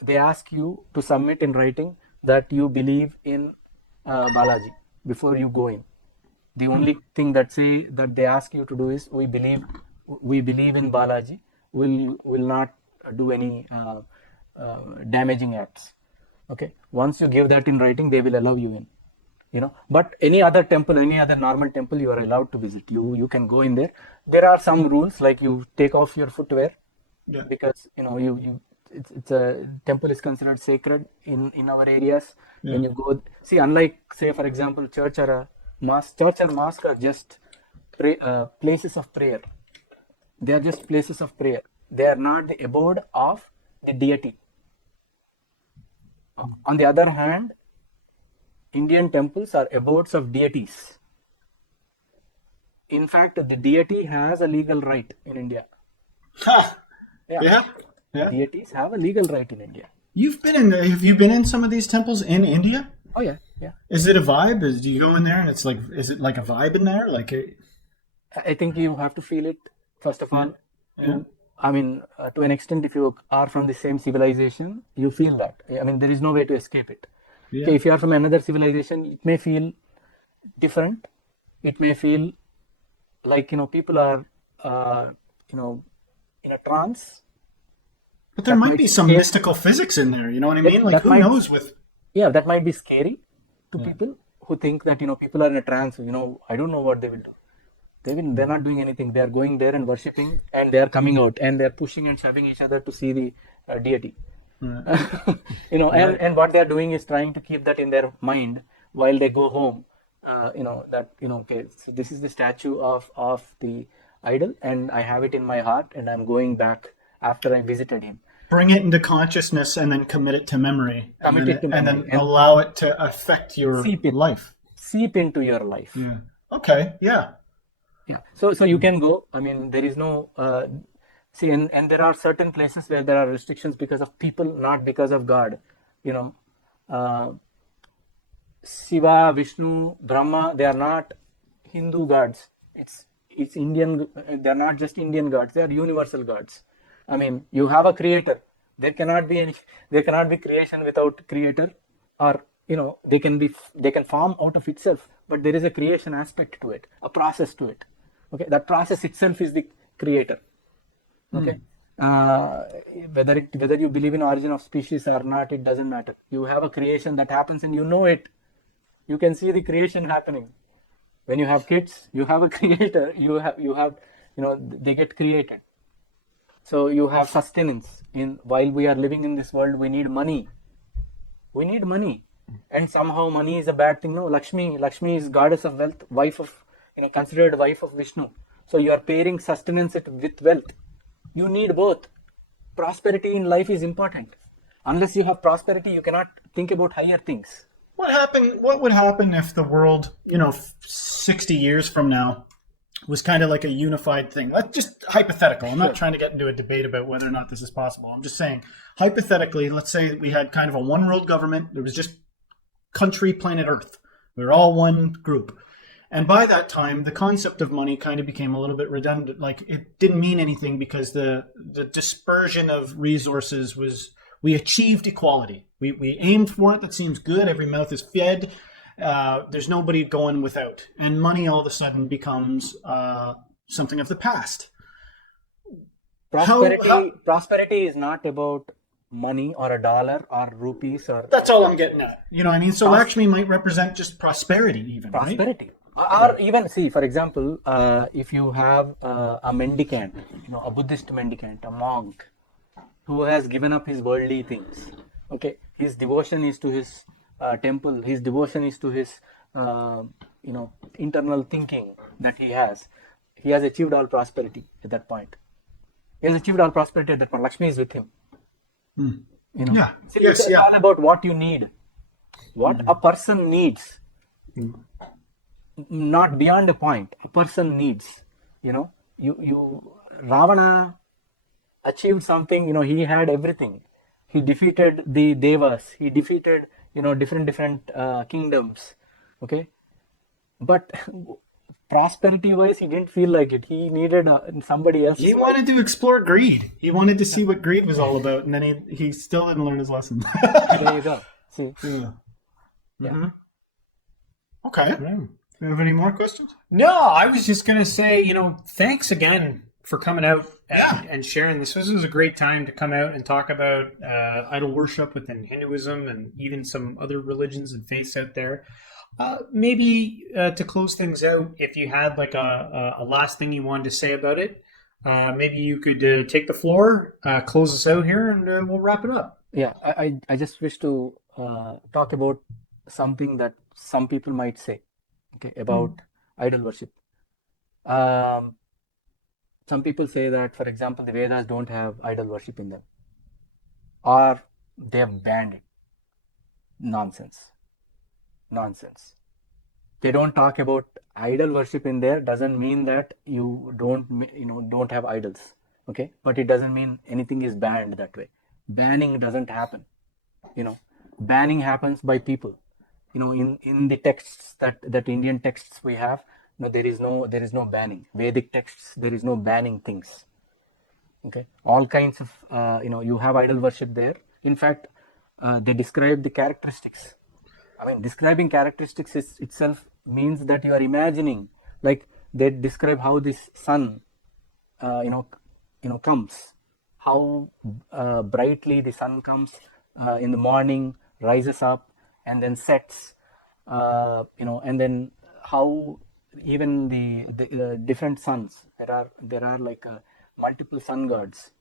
They ask you to submit in writing that you believe in Balaji before you go in. The only thing that they ask you to do is, we believe in Balaji. Will not do any damaging acts. Okay. Once you give that in writing, they will allow you in. But any other temple, any other normal temple, you are allowed to visit. You can go in there. There are some rules, like you take off your footwear, because it's a temple is considered sacred in our areas. When you go, see, unlike, say for example, church or mosque are just places of prayer. They are just places of prayer. They are not the abode of the deity. On the other hand, Indian temples are abodes of deities. In fact, the deity has a legal right in India. Yeah. Deities have a legal right in India. Have you been in some of these temples in India? Oh yeah. Is it a vibe? Do you go in there and is it like a vibe in there? I think you have to feel it, first of all. To an extent, if you are from the same civilization, you feel that. There is no way to escape it. Yeah. Okay, if you are from another civilization, it may feel different. It may feel like, people are, in a trance. But there might be some mystical physics in there, you know what I mean? Who knows with... Yeah, that might be scary to people who think that, people are in a trance. I don't know what they will do. They're not doing anything. They are going there and worshipping, and they are coming out, and they are pushing and shoving each other to see the deity. Right. And what they are doing is trying to keep that in their mind while they go home. Okay, so this is the statue of the idol, and I have it in my heart, and I'm going back after I visited him. Bring it into consciousness and then commit it to memory. And then allow it to affect your life. Seep into your life. Yeah. Okay, yeah. Yeah. So you can go. There is no... and there are certain places where there are restrictions because of people, not because of God. Shiva, Vishnu, Brahma, they are not Hindu gods. It's Indian. They are not just Indian gods. They are universal gods. You have a creator. There cannot be creation without creator, or they can form out of itself, but there is a creation aspect to it, a process to it. Okay, that process itself is the creator. Okay, whether you believe in origin of species or not, it doesn't matter. You have a creation that happens, and you know it. You can see the creation happening. When you have kids, you have a creator. You have they get created. So you have sustenance. While we are living in this world, we need money. And somehow money is a bad thing. No, Lakshmi is goddess of wealth, wife of, considered wife of Vishnu. So you are pairing sustenance with wealth. You need both. Prosperity in life is important. Unless you have prosperity, you cannot think about higher things. What would happen if the world, 60 years from now was kind of like a unified thing? That's just hypothetical. I'm not trying to get into a debate about whether or not this is possible. I'm just saying, hypothetically, let's say we had kind of a one world government. There was just country, planet Earth. We were all one group. And by that time, the concept of money kind of became a little bit redundant. Like, it didn't mean anything because the dispersion of resources was we achieved equality. We aimed for it. That seems good. Every mouth is fed. There's nobody going without. And money all of a sudden becomes something of the past. Prosperity is not about money or a dollar or rupees or That's all I'm getting at. You know what I mean? So Lakshmi might represent just prosperity even, right? prosperity. Or even, see, for example, if you have a mendicant, a Buddhist mendicant, a monk, who has given up his worldly things. Okay, his devotion is to his temple. His devotion is to his, internal thinking that he has. He has achieved all prosperity at that point. He has achieved all prosperity at that point. Lakshmi is with him. Yeah. See, it's all about what you need, what a person needs, not beyond a point. A person needs. Ravana achieved something. He had everything. He defeated the devas. He defeated different kingdoms. Okay, but prosperity wise, he didn't feel like it. He needed somebody else. He wanted to explore greed. He wanted to see what greed was all about, and then he still didn't learn his lesson. There you go. See. Yeah. Okay. You have any more questions? No, I was just going to say, thanks again for coming out and sharing this. This was a great time to come out and talk about idol worship within Hinduism and even some other religions and faiths out there. Maybe to close things out, if you had like a last thing you wanted to say about it, maybe you could take the floor, close us out here, and we'll wrap it up. Yeah, I just wish to talk about something that some people might say, about idol worship. Some people say that, for example, the Vedas don't have idol worship in them, or they have banned it. Nonsense. They don't talk about idol worship in there. Doesn't mean that you don't have idols. Okay, but it doesn't mean anything is banned that way. Banning doesn't happen. Banning happens by people. In the texts that Indian texts we have, there is no banning. Vedic texts, there is no banning things. Okay, all kinds of you have idol worship there. In fact, they describe the characteristics. Describing characteristics itself means that you are imagining, like they describe how this sun, comes, how brightly the sun comes in the morning, rises up, and then sets, and then how even the different suns. There are like multiple sun gods,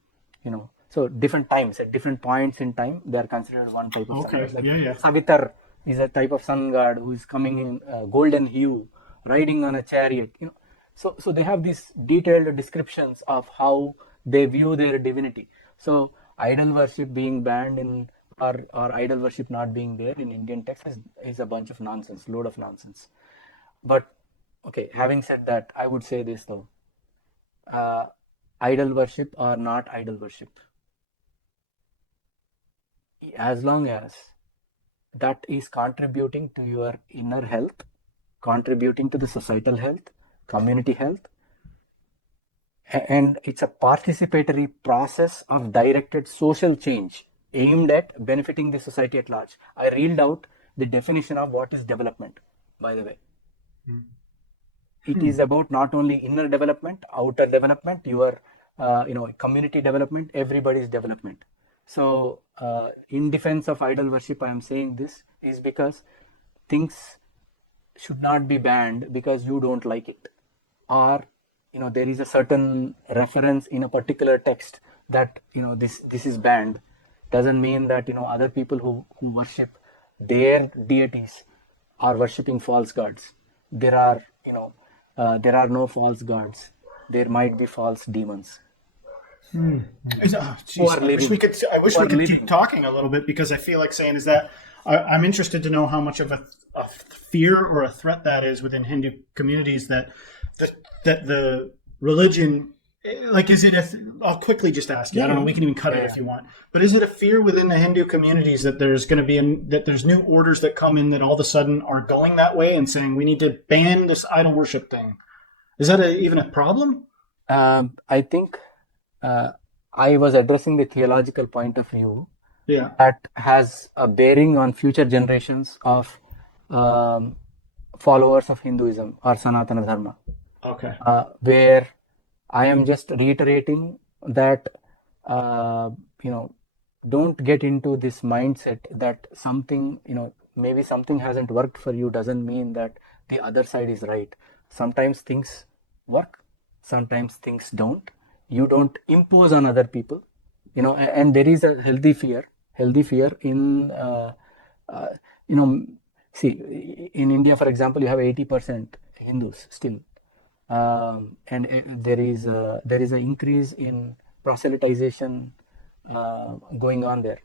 So different times, at different points in time, they are considered one type of sun god. Like Savitar is a type of sun god who is coming in golden hue, riding on a chariot. So they have these detailed descriptions of how they view their divinity. So idol worship being banned in or idol worship not being there in Indian text is a bunch of nonsense, load of nonsense. But okay, having said that, I would say this though: idol worship or not idol worship, as long as that is contributing to your inner health, contributing to the societal health, community health, and it's a participatory process of directed social change aimed at benefiting the society at large. I reeled out the definition of what is development, by the way. It is about not only inner development, outer development, your community development, everybody's development. So in defense of idol worship, I am saying this is because things should not be banned because you don't like it, or there is a certain reference in a particular text that this is banned. Doesn't mean that other people who worship their deities are worshipping false gods. There are no false gods. There might be false demons. I wish we could keep talking a little bit, because I feel like saying is that I'm interested to know how much of a fear or a threat that is within Hindu communities that the religion, like, is it I'll quickly just ask you. I don't know. We can even cut it if you want. But is it a fear within the Hindu communities that there's going to be that there's new orders that come in that all of a sudden are going that way and saying we need to ban this idol worship thing? Is that even a problem? I think I was addressing the theological point of view. Yeah. that has a bearing on future generations of followers of Hinduism or Sanatana Dharma, Okay. where I am just reiterating that, uh, you know, don't get into this mindset that something, maybe something hasn't worked for you doesn't mean that the other side is right. Sometimes things work, sometimes things don't. You don't impose on other people, and there is a healthy fear in, uh, you know, see, in India, for example, you have 80% Hindus still, and there is an increase in proselytization going on there,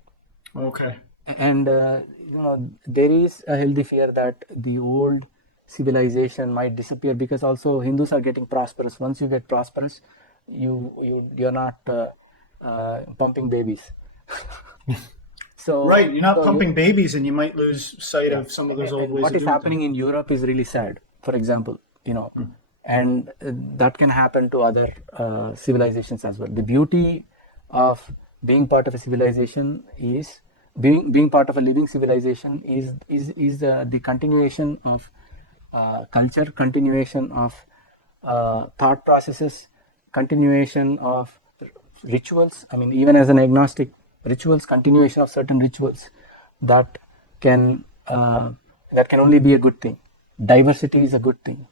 Okay. and there is a healthy fear that the old civilization might disappear, because also Hindus are getting prosperous. Once you get prosperous, you're not pumping babies. Right. so You're not so pumping babies, and you might lose sight yeah. of some of those old And ways what of is doing things. happening in Europe is really sad, for example, and that can happen to other civilizations as well. The beauty of being part of a civilization is being part of a living civilization is the continuation of culture, continuation of thought processes, continuation of rituals. I mean, even as an agnostic, rituals, continuation of certain rituals that can only be a good thing. Diversity is a good thing.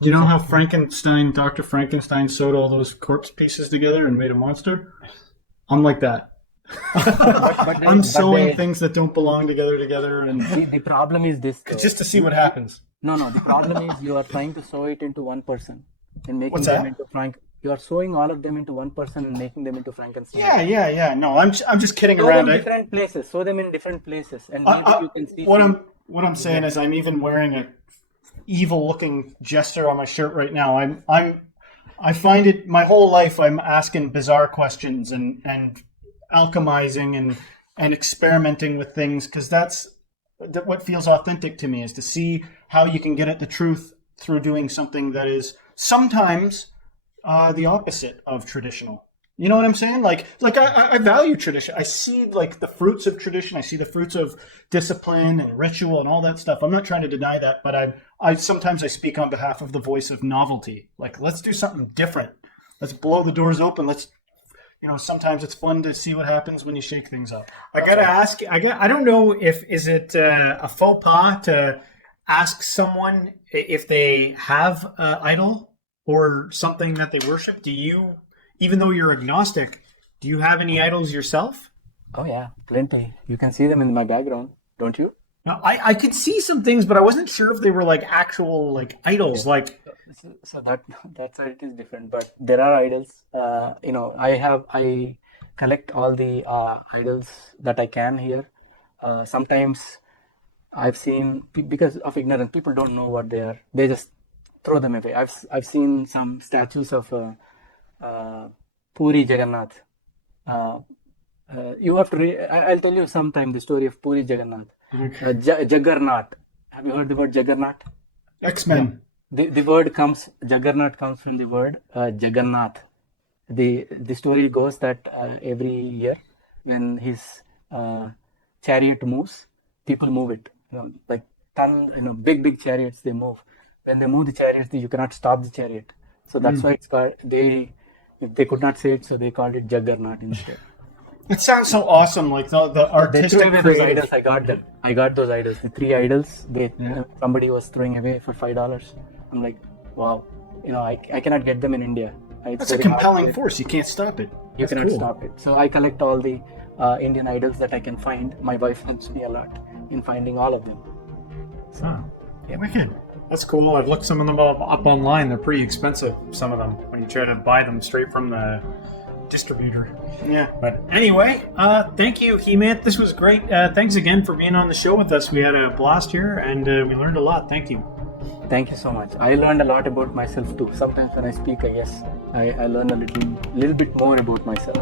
Do you know how Dr. Frankenstein sewed all those corpse pieces together and made a monster? I'm like that. I'm sewing things that don't belong together, and The problem is this, though. just to see what happens. No. The problem is you are trying to sew it into one person and making What's them that? into Frank. You are sewing all of them into one person and making them into Frankenstein. Yeah. No, I'm just kidding Sew around. them different places. Sew them in different places, and maybe I, you can see. what I'm saying is I'm even wearing a evil looking gesture on my shirt right now. I find it my whole life I'm asking bizarre questions and alchemizing and experimenting with things, because that's what feels authentic to me, is to see how you can get at the truth through doing something that is sometimes the opposite of traditional. You know what I'm saying? Like I value tradition. I see like the fruits of tradition. I see the fruits of discipline and ritual and all that stuff. I'm not trying to deny that, but I sometimes I speak on behalf of the voice of novelty. Like, let's do something different. Let's blow the doors open. Sometimes it's fun to see what happens when you shake things up. I gotta ask. I don't know if is it a faux pas to ask someone if they have an idol or something that they worship. Do you? Even though you're agnostic, do you have any idols yourself? Oh yeah, plenty. You can see them in my background, don't you? No, I could see some things, but I wasn't sure if they were like actual like idols. Like, So that's why it is different. But there are idols. I collect all the idols that I can here. Sometimes I've seen, because of ignorance, people don't know what they are. They just throw them away. I've seen some statues of Puri Jagannath. You have to. I'll tell you sometime the story of Puri Jagannath. Jaggernath. Have you heard the word Jaggernath? X-Men. The word Jaggernath comes from the word Jagannath. The story goes that every year when his chariot moves, people move it. Like big chariots, they move. When they move the chariots, you cannot stop the chariot. So that's why it's called. They could not say it, so they called it Juggernaut instead. It sounds so awesome, like the artistic. They threw away those idols. I got them. I got those idols. The 3 idols. Somebody was throwing away for $5. I'm like, wow. I cannot get them in India. That's a compelling force. You can't stop it. You cannot stop it. So I collect all the Indian idols that I can find. My wife helps me a lot in finding all of them. So, wicked. That's cool. I've looked some of them up online. They're pretty expensive, some of them, when you try to buy them straight from the distributor. Yeah. But anyway, thank you, He-Man. This was great. Thanks again for being on the show with us. We had a blast here, and we learned a lot. Thank you. Thank you so much. I learned a lot about myself too. Sometimes when I speak, I learn a little bit more about myself.